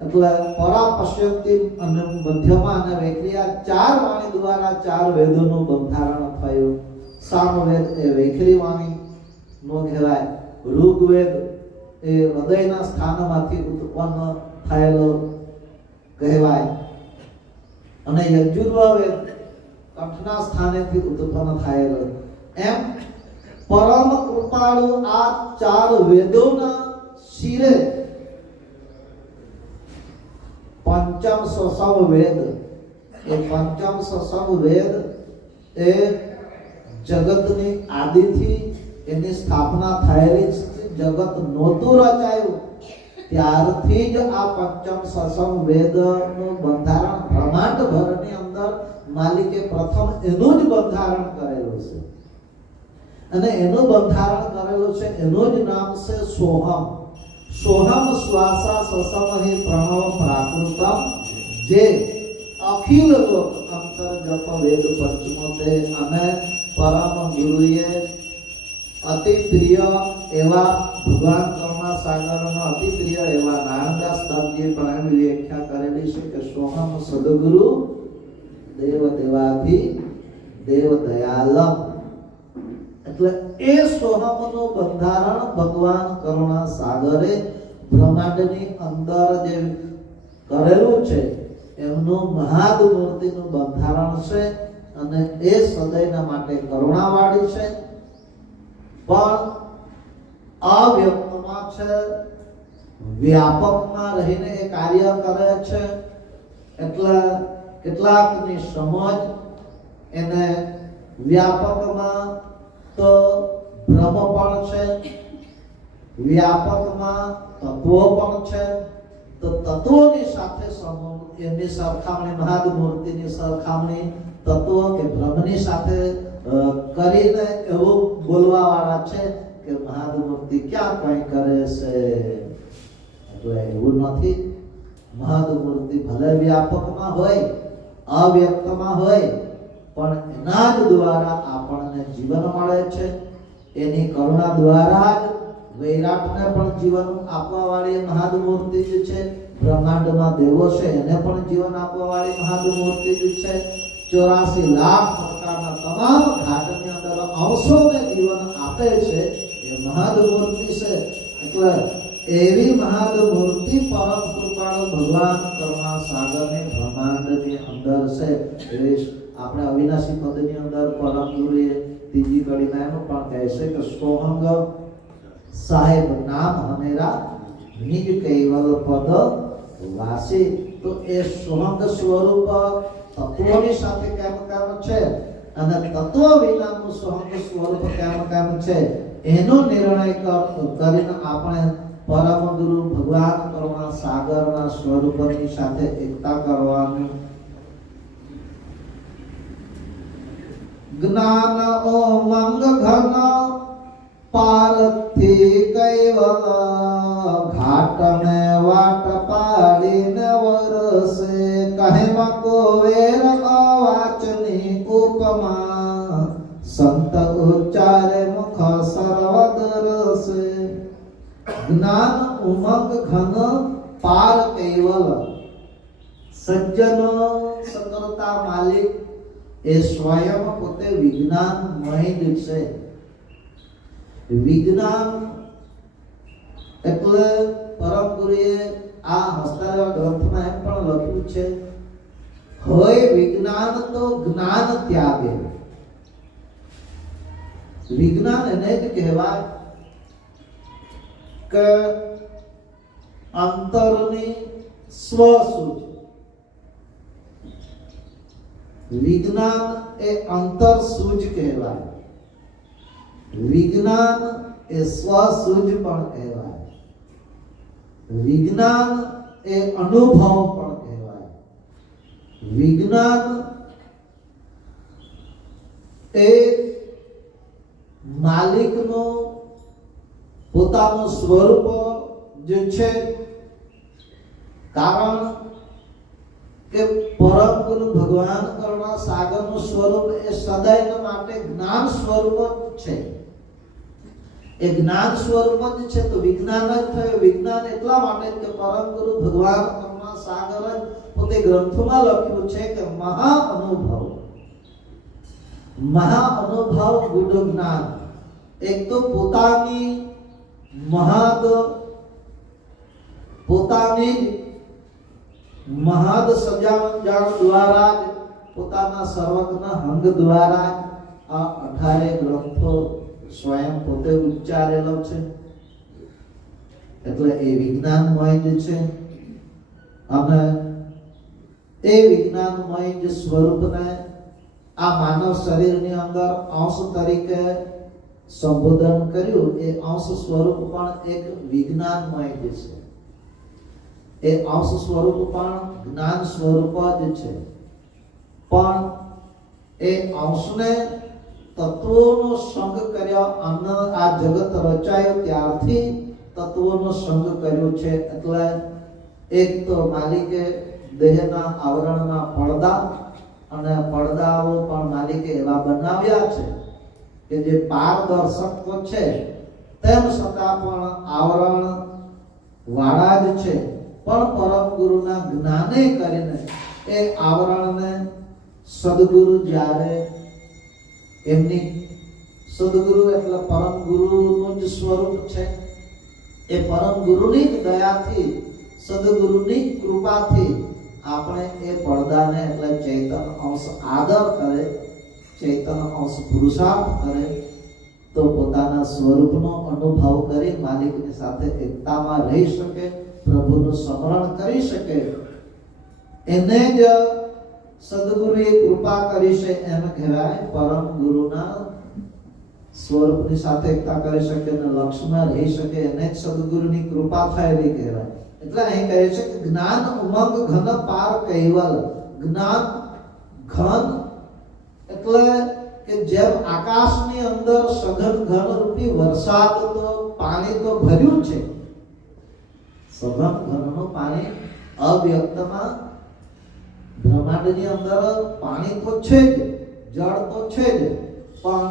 એટલે પરા, પશ્ચિમથી અને મધ્યમાં અને વૈખરી આ ચાર વાણી દ્વારા ચાર વેદોનું બંધારણ થયું. સામવેદ એ વૈખરી વાણી નો કહેવાય. ઋગ્વેદ એ હૃદયના સ્થાનમાંથી ઉત્પન્ન થયેલો કહેવાય. અને યજુર્વેદ કંઠના સ્થાનેથી ઉત્પન્ન થયેલો. એમ પરમ કૃપાળુ આ ચાર વેદોના શિરે પંચમ સસવ વેદ, એ પંચમ સસવ વેદ એ જગતની આદિથી એની સ્થાપના થયેલી છે. જગત નહોતું રચાયું ત્યારથી જ આ પંચમ સસવ વેદનું બંધારણ બ્રહ્માંડ ભરની અંદર માલિકે પ્રથમ એનું જ બંધારણ કરેલું છે. અને એનું બંધારણ કરેલું છે, એનું જ નામ છે સોહમ. સોહમ શ્વાસા સસમહિ પ્રણવ પ્રાકૃતમ, જે અખિલ લોક અંતર જપ વેદ પંચમોતે. અને પરમ ગુરુએ અતિ પ્રિય એવા ભગવાન કરુણા સાગરના અતિ પ્રિય એવા નારાયણદાસ દાસજીએ પણ વ્યાખ્યા કરેલી છે કે સોહમ સદગુરુ દેવ દેવાભિ દેવ દયાલમ. એટલે એ સોહમનું બંધારણ ભગવાન કરુણા સાગરે બ્રહ્માંડની અંદર જે કરેલું છે એમનું મહાદ મૂર્તિનું બંધારણ છે. અને એ સદૈના માટે કરુણાવાળી છે, પણ અવ્યક્તમાં છે, વ્યાપકમાં રહીને એ કાર્ય કરે છે. એટલે કેટલાકની સમજ એને વ્યાપકમાં તો બ્રહ્મ પણ છે, વ્યાપકમાં તત્વો પણ છે. તો તત્વોની સાથે એની સરખામણી, મહાદ મૂર્તિની સરખામણી તત્વો કે બ્રહ્મની સાથે કરીને એવું બોલવા વાળા છે કે મહાદ મૂર્તિ ક્યાં કઈ કરે છે. એટલે એવું નથી. મહાદ મૂર્તિ ભલે વ્યાપકમાં હોય, અવ્યક્તમાં હોય, પણ એના જ દ્વારા આપણને જીવન મળે છે. એની કરુણા દ્વારા જ વૈરાટને પણ જીવન આપવા વાળી મહાદ મૂર્તિ જ છે. બ્રહ્માંડમાં દેવો છે એને પણ જીવન આપવા વાળી મહાદ મૂર્તિ જ છે. 84 લાખ પ્રકારના તમામ ઘાટની અંદર અંશોને જીવન આપે છે એ મહાદ મૂર્તિ છે. એટલે એવી મહાદ મૂર્તિ પરમ કૃપાળુ ભગવાન કરુણા સાગરની બ્રહ્માંડની અંદર છે. એવી આપણે અવિનાશી પદની અંદર પરમ ગુરુએ ત્રીજી કડીમાં એનું પણ કહે છે કે સોહંગ સાહેબ નામ હમેરા નિજ કૈવલ પદ વાસી। તો એ સોહંગ સ્વરૂપ તત્વોની સાથે કેમ છે અને તત્વ વિનાનું સોહંગ સ્વરૂપ કેમ છે એનો નિર્ણય કરીને આપણે પરમ ગુરુ ભગવાન કરુણા સાગરના સ્વરૂપની સાથે એકતા કરવાનું। જ્ઞાન ઓમંગ ઘન પારથી કૈવલ ઘાટ ને વાટ પાડીને વરસે કહેવા કોવેર અવાચની ઉપમા સંત ઉચ્ચારે મુખ સર્વદરસે। જ્ઞાન ઉમંગ ઘન પાર કૈવલ સજ્જન સકલતા માલિક એ સ્વયં પોતે વિજ્ઞાનમય છે। વિજ્ઞાન એટલે પરમ ગુરુએ આ હસ્તારા ગ્રંથમાં એમ પણ લખ્યું છે હોય વિજ્ઞાન તો જ્ઞાન ત્યાગે। વિજ્ઞાન એને જ કહેવાય કે અંતરની સ્વસૂચ। વિજ્ઞાન એ અંતર સૂજ કહેવાય, વિજ્ઞાન એ સ્વસૂજ પણ કહેવાય, વિજ્ઞાન એ અનુભવ પણ કહેવાય, વિજ્ઞાન એ માલિકનો પોતાનું સ્વરૂપ જે છે। કારણ કે પરમ ગુરુ ભગવાન કરુણા સાગરનું સ્વરૂપ એ સદૈવ માટે જ્ઞાન સ્વરૂપ જ છે। એ જ્ઞાન સ્વરૂપ જ છે તો વિજ્ઞાન જ થયું। વિજ્ઞાન એટલા માટે કે પરમ ગુરુ ભગવાન કરુણા સાગર જ પોતે ગ્રંથોમાં લખ્યું છે કે મહા અનુભવ ગુઢ જ્ઞાન। એક તો પોતાની મહદ સજાણ દ્વારા પોતાના સર્વજ્ઞ અંગ દ્વારા આ 18 ગ્રંથો સ્વયં પોતે ઉચ્ચારેલો છે એટલે એ વિજ્ઞાનમય જ છે। અને એ વિજ્ઞાનમય જે સ્વરૂપને આ માનવ શરીરની અંદર અંશ તરીકે સંબોધન કર્યું। એ અંશ સ્વરૂપ પણ એક વિજ્ઞાનમય જ છે। એ અંશ સ્વરૂપ પણ જ્ઞાન સ્વરૂપ જ છે। પણ એ અંશને તત્વોનો સંગ કર્યો। આ જગત રચાયું ત્યારથી તત્વોનો સંગ કર્યો છે। એટલે એક તો માલિકે દેહના આવરણના પડદા અને પડદાઓ પણ માલિકે એવા બનાવ્યા છે કે જે પારદર્શક છે તેમ છતાં પણ આવરણ વાળા જ છે। પણ પરમ ગુરુના જ્ઞાને કરીને એ આવરણને સદગુરુ જ્યારે એમની સદગુરુ એટલે પરમ ગુરુનું જ સ્વરૂપ છે। એ પરમ ગુરુની જ દયાથી સદગુરુની કૃપાથી આપણે એ પડદાને એટલે ચૈતન્ય અંશ આદર કરે, ચૈતન્ય અંશ પુરુષાર્થ કરે તો પોતાના સ્વરૂપનો અનુભવ કરી માલિકની સાથે એકતામાં રહી શકે, પ્રભુનું સ્મરણ કરી શકે। એને જ સદગુરુએ કૃપા કરી છે એમ કહેવાય। પરમ ગુરુના સ્વરૂપની સાથે એકતા કરી શકે અને લક્ષ્યમાં રહી શકે એને જ સદગુરુની કૃપા થયેલી કહેવાય। એટલે અહીં કહે છે કે જ્ઞાન ઉમંગ ઘન પાર કૈવલ। જ્ઞાન ઘન એટલે કે જેમ આકાશની અંદર સઘન ઘન રૂપી વરસાદ તો પાણી તો ભર્યું છે, સઘન ઘનનું પાણી અવ્યક્તમાં બ્રહ્માંડની અંદર પાણી તો છે જ, જળ તો છે જ, પણ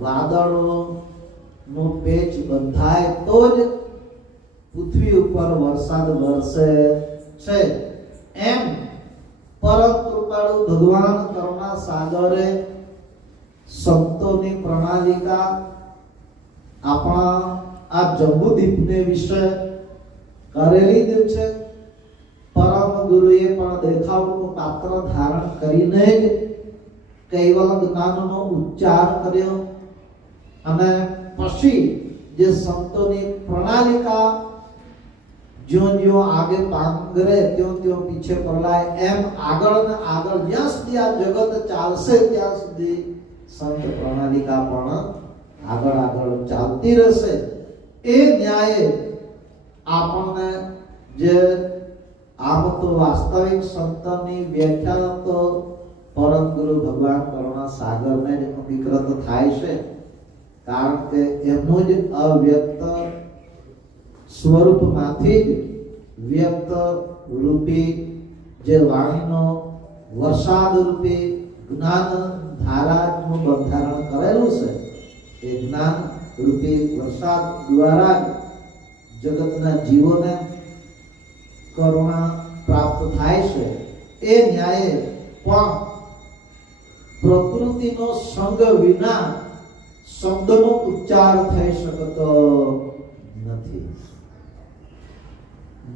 વાદળોનું પેચ બંધાય તો જ પૃથ્વી ઉપર વરસાદ વરસે છે। એમ પરમ કૃપાળુ ભગવાન કરુણા સાગરે સંતોની પ્રણાલિકા આપણા આ જંબુદ્વીપને વિશે કરેલી જ છે। પરમ ગુરુએ પણ દેખાવનું પાત્ર ધારણ કરીને જ કૈવલ જ્ઞાનનો ઉચ્ચાર કર્યો। અને પછી જે સંતોની પ્રણાલિકા જ્યો જ્યો આગે પાંગરે ત્યો ત્યો પીછે પલાય, એમ આગળ ને આગળ જ્યાં સુધી આ જગત ચાલશે ત્યાં સુધી સંત પ્રણાલિકા પણ આગળ આગળ ચાલતી રહેશે. એ ન્યાયે આપણને જે આમ તો વાસ્તવિક સંતની વ્યાખ્યા તો પરમ ગુરુ ભગવાન કરુણા સાગરને જ વિકૃત થાય છે, કારણ કે એમનું જ અવ્યક્ત સ્વરૂપમાંથી જ વ્યક્ત રૂપી જે વાણીનો વરસાદ રૂપી જ્ઞાન ધારાનું બંધારણ કરેલું છે, એ જ્ઞાન રૂપી વરસાદ દ્વારા જ જગતના જીવોને કરુણા પ્રાપ્ત થાય છે. એ ન્યાયે પણ પ્રકૃતિનો સંગ વિના શબ્દનો ઉચ્ચાર થઈ શકતો નથી.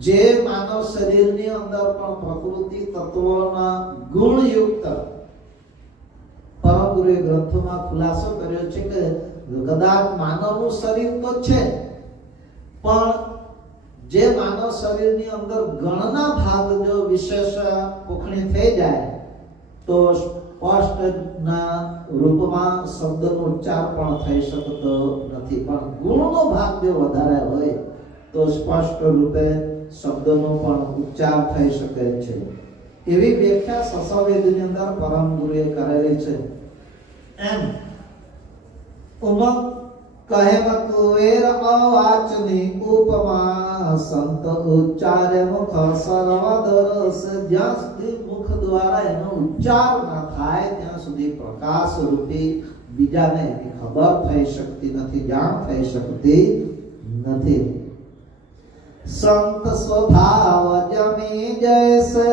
જે માનવ શરીરની અંદર પણ પ્રકૃતિ તત્વોના ગુણયુક્ત પરમ ગુરુએ ગ્રંથોમાં ખુલાસો કર્યો છે કે કદાચ માનવનું શરીર તો છે, પણ જે માનવ શરીરની અંદર ગણના ભાગ જો વિશેષ પોખણી થઈ જાય તો સ્પષ્ટના રૂપમાં શબ્દનો ઉચ્ચાર પણ થઈ શકતો નથી, પણ ગુણનો ભાગ જો વધારે હોય તો સ્પષ્ટ રૂપે શબ્દનો પણ ઉચ્ચાર થઈ શકે છે. એવી વ્યાખ્યા સસવેદની અંદર પરમ ગુરુએ કરેલી છે. એમ ઉમક કહે મકવેર અવાચની ઉપમા સંત ઉચ્ચારે મુખ સર્વદરસ, જ્યાં સુધી મુખ દ્વારા એનો ઉચ્ચાર ના થાય ત્યાં સુધી પ્રકાશ રૂપી બીજાને એની ખબર થઈ શકતી નથી, જાણ થઈ શકતી નથી. સંત સ્વભાવ જમી જૈસે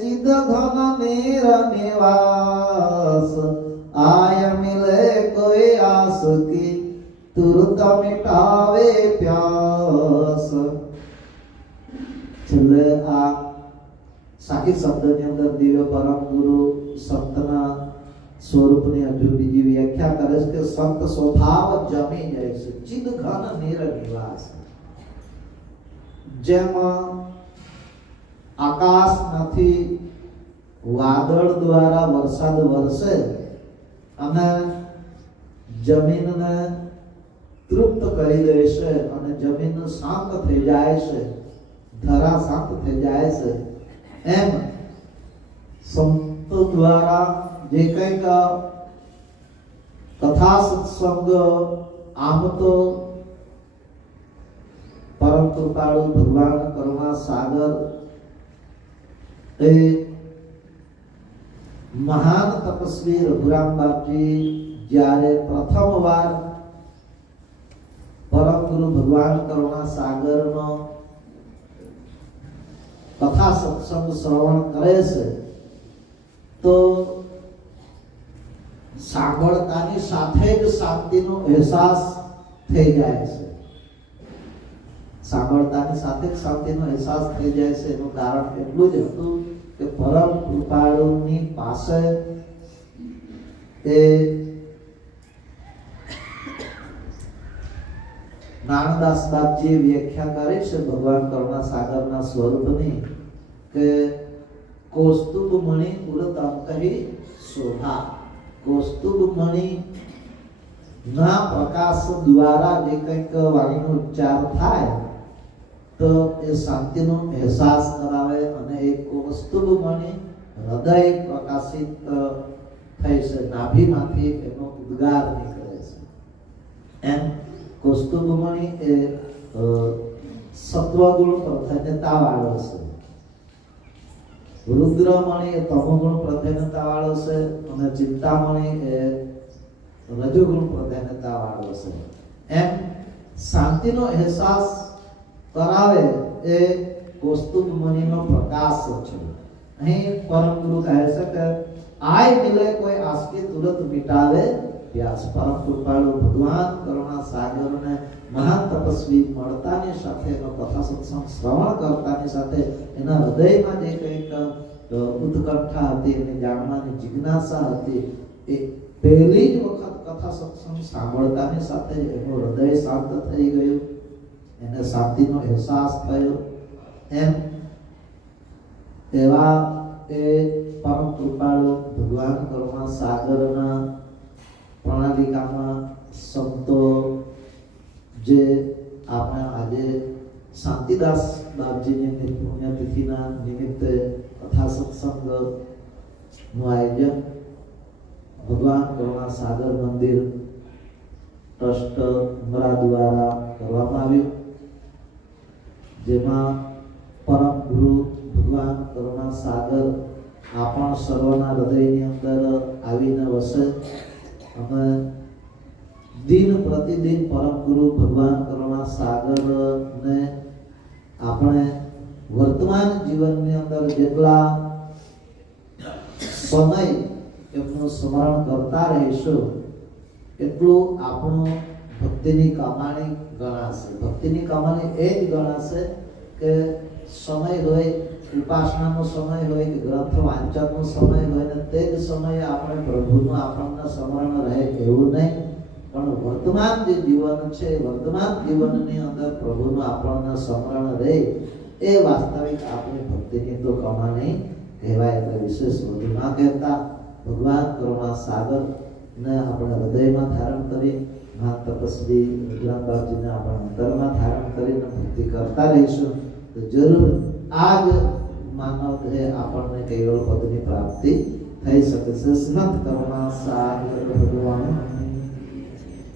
ચિદ ઘન મેર નિવાસ, આય મિલે કોઈ આસ કી તુરત મિટાવે પ્યાસ. છેલ્લે આ સાખી શબ્દની અંદર દિવ્ય પરમ ગુરુ સંતના સ્વરૂપની હજુ બીજી વ્યાખ્યા કરે છે કે સંત સ્વભાવ જમી જાય છે ચિદ ઘન નિર નિવાસ. જેમાં આકાશમાંથી વાદળ દ્વારા વરસાદ વરસે અને જમીનને તૃપ્ત કરી દે છે અને જમીન શાંત થઈ જાય છે, ધરા શાંત થઈ જાય છે, એમ સંતો દ્વારા જે કંઈક કથા સત્સંગ આમ તો પરમ કૃપાળુ ભગવાન કરુણા સાગર એ મહાન તપસ્વી રઘુરામ બાપજી જ્યારે પ્રથમ વાર પરમ ગુરુ ભગવાન કરુણા સાગરનો કથા સત્સંગ શ્રવણ કરે છે તો સાંભળતાની સાથે જ શાંતિનો અહેસાસ થઈ જાય છે. સાંભળતાની સાથે જ શાંતિનો અહેસાસ થઈ જાય છે. એનું કારણ એટલું જ હતું કે પરમ કૃપાળુની પાસે એ નાનદાસ બાપજીએ વ્યાખ્યા કરી છે ભગવાન કરુણા સાગરના સ્વરૂપની કે કૌસ્તુભ મણિ ઉરતંકહી શોભા. કૌસ્તુભ મણિ ના પ્રકાશ દ્વારા જે કંઈક વાણીનો ઉચ્ચાર થાય તો એ શાંતિનો અહેસાસ કરાવે અને એ કૌસ્તુભ મણિ હૃદય પ્રકાશિત થઈ છે, નાભીમાંથી એનો ઉદ્ગાર નીકળે છે. એમ કૌસ્તુભ મણિ એ સત્વગુણ પ્રધાન્યતા વાળો છે, રુદ્રમણિ એ તમોગુણ પ્રધાન્યતા વાળો છે અને ચિંતામણિ એ રજોગુણ પ્રધાન્યતા વાળો છે. એમ શાંતિનો અહેસાસ કરાવે એ કૌસ્તુભ મણિનો પ્રકાશ છે. અહીં પરમ ગુરુ કહે છે કે આય મિલે કોઈ આસકી તુરત મિટાવે પ્યાસ. પરમ કૃપાળુ ભગવાન કરુણા સાગરને મહાન તપસ્વી મળતાની સાથે એનો કથા સત્સંગ શ્રવણ કરતાની સાથે એના હૃદયમાં જે કંઈક ઉત્કંઠા હતી, એને જાણવાની જિજ્ઞાસા હતી, એ પહેલી જ વખત કથા સત્સંગ સાંભળતાની સાથે એનું હૃદય શાંત થઈ ગયું, એને શાંતિનો અહેસાસ થયો. એમ એવા એ પરમ કૃપાળુ ભગવાન કરુણા સાગરના પ્રણાલિકામાં સંતો જે આપણે આજે શાંતિદાસ બાપજીની પુણ્યતિથિના નિમિત્તે કથા સત્સંગનું આયોજન ભગવાન કરુણા સાગર મંદિર ટ્રસ્ટ ઉમરા દ્વારા કરવામાં આવ્યું, જેમાં પરમ ગુરુ ભગવાન કરુણા સાગર આપણ સર્વના હૃદયની અંદર આવીને વસે. અમે દિન પ્રતિદિન પરમ ગુરુ ભગવાન કરુણા સાગરને આપણે વર્તમાન જીવનની અંદર જેટલા સમય એમનું સ્મરણ કરતા રહીશું એટલું આપણું ભક્તિની કમાણી ગણાશે. ભક્તિની કમાણી એ જ ગણાશે કે સમય હોય, ઉપાસનાનો સમય હોય કે ગ્રંથ વાંચનનો સમય હોય ને તે જ સમયે આપણે પ્રભુનું આપણને સ્મરણ રહે એવું નહીં, પણ વર્તમાન જે જીવન છે વર્તમાન જીવનની અંદર પ્રભુનું આપણને સ્મરણ રહે એ વાસ્તવિક આપણી ભક્તિની તો કમાણી કહેવાય. એટલે વિશેષ વધુ ના કહેતા ભગવાન કરુણા સાગર ને આપણે હૃદયમાં ધારણ કરી, મહા તપસ્વી વિક્રમદાસજીને આપણે અંતરમાં ધારણ કરીને ભક્તિ કરતા રહીશું તો જરૂર આ જ માનવ દેહ આપણને કૈવલ પદની પ્રાપ્તિ થઈ શકે છે. શ્રીમદ કરુણા સાગર ભગવાન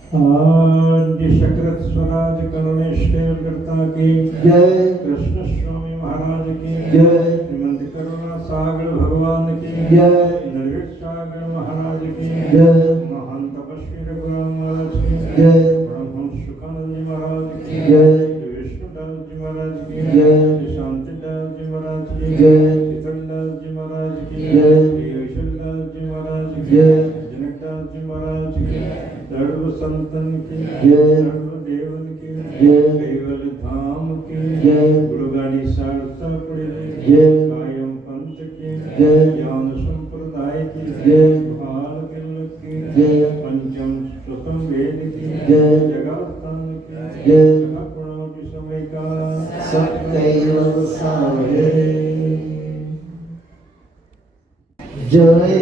आद्य शक्रत स्वराज करुणेश्वर करता की जय, कृष्ण स्वामी महाराज की जय, श्रीमंत करुणा सागर भगवान की जय, नरवेश सागर महाराज की जय, महान तपस्वी रघुराम महाराज की जय, परमहंस सुखानंद जी महाराज की जय, विष्णुदास जी महाराज की जय, शांतिदास जी महाराज की जय, शीतलदास जी महाराज की जय, योशलदास जी महाराज की जय, जनकदास जी महाराज की सर्व संतन की जय, सर्व देवन की जय, कैवल धाम की जय, गुरुगाड़ी सारसा पड़े जय, कायम पंथ की जय, ज्ञान संप्रदाय की जय, काल तिलक की जय, पंचम स्वतम वेद की जय, जगास्थान की जय, गुणों की समय का सत्कैवल सारे जय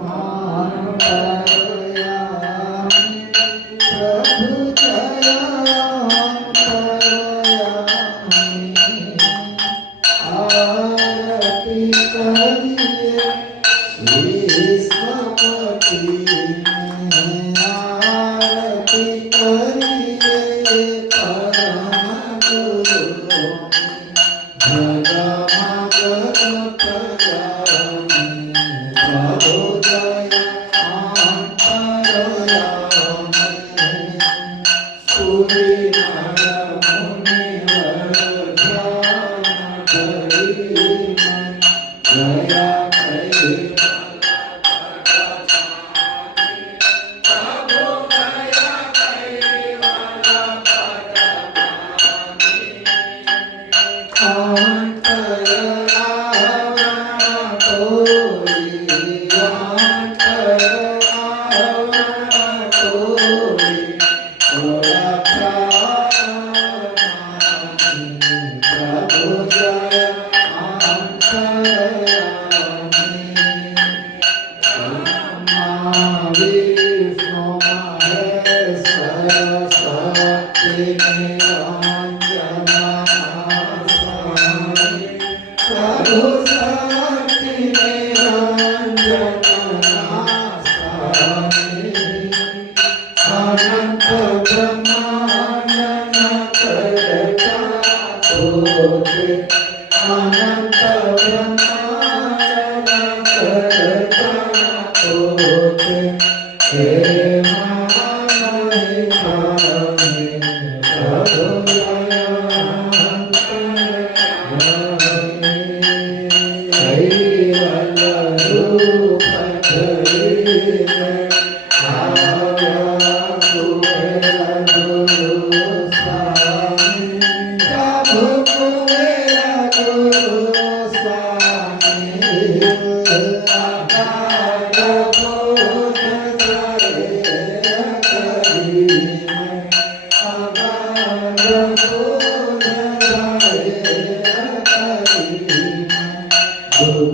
मान परयामि प्रभु जय परयामि आरती करिए विश्वपति आरती करिए परम गुरु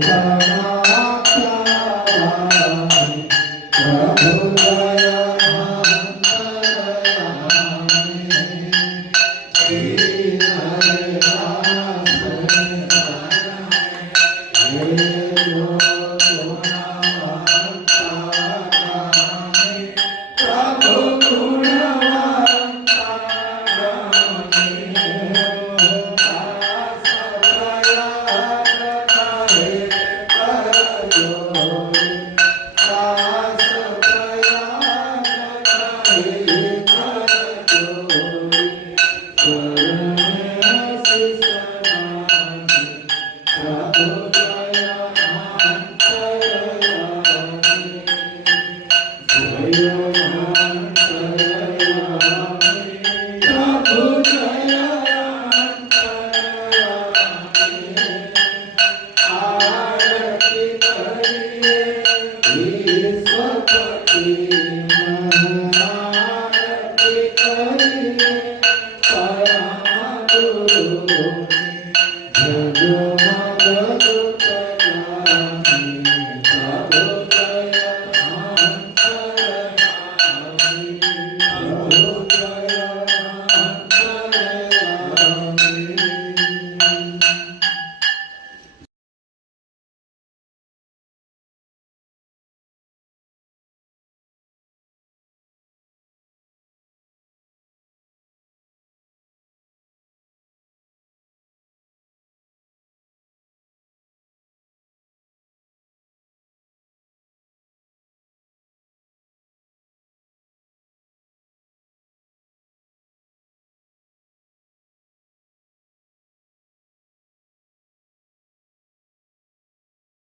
જય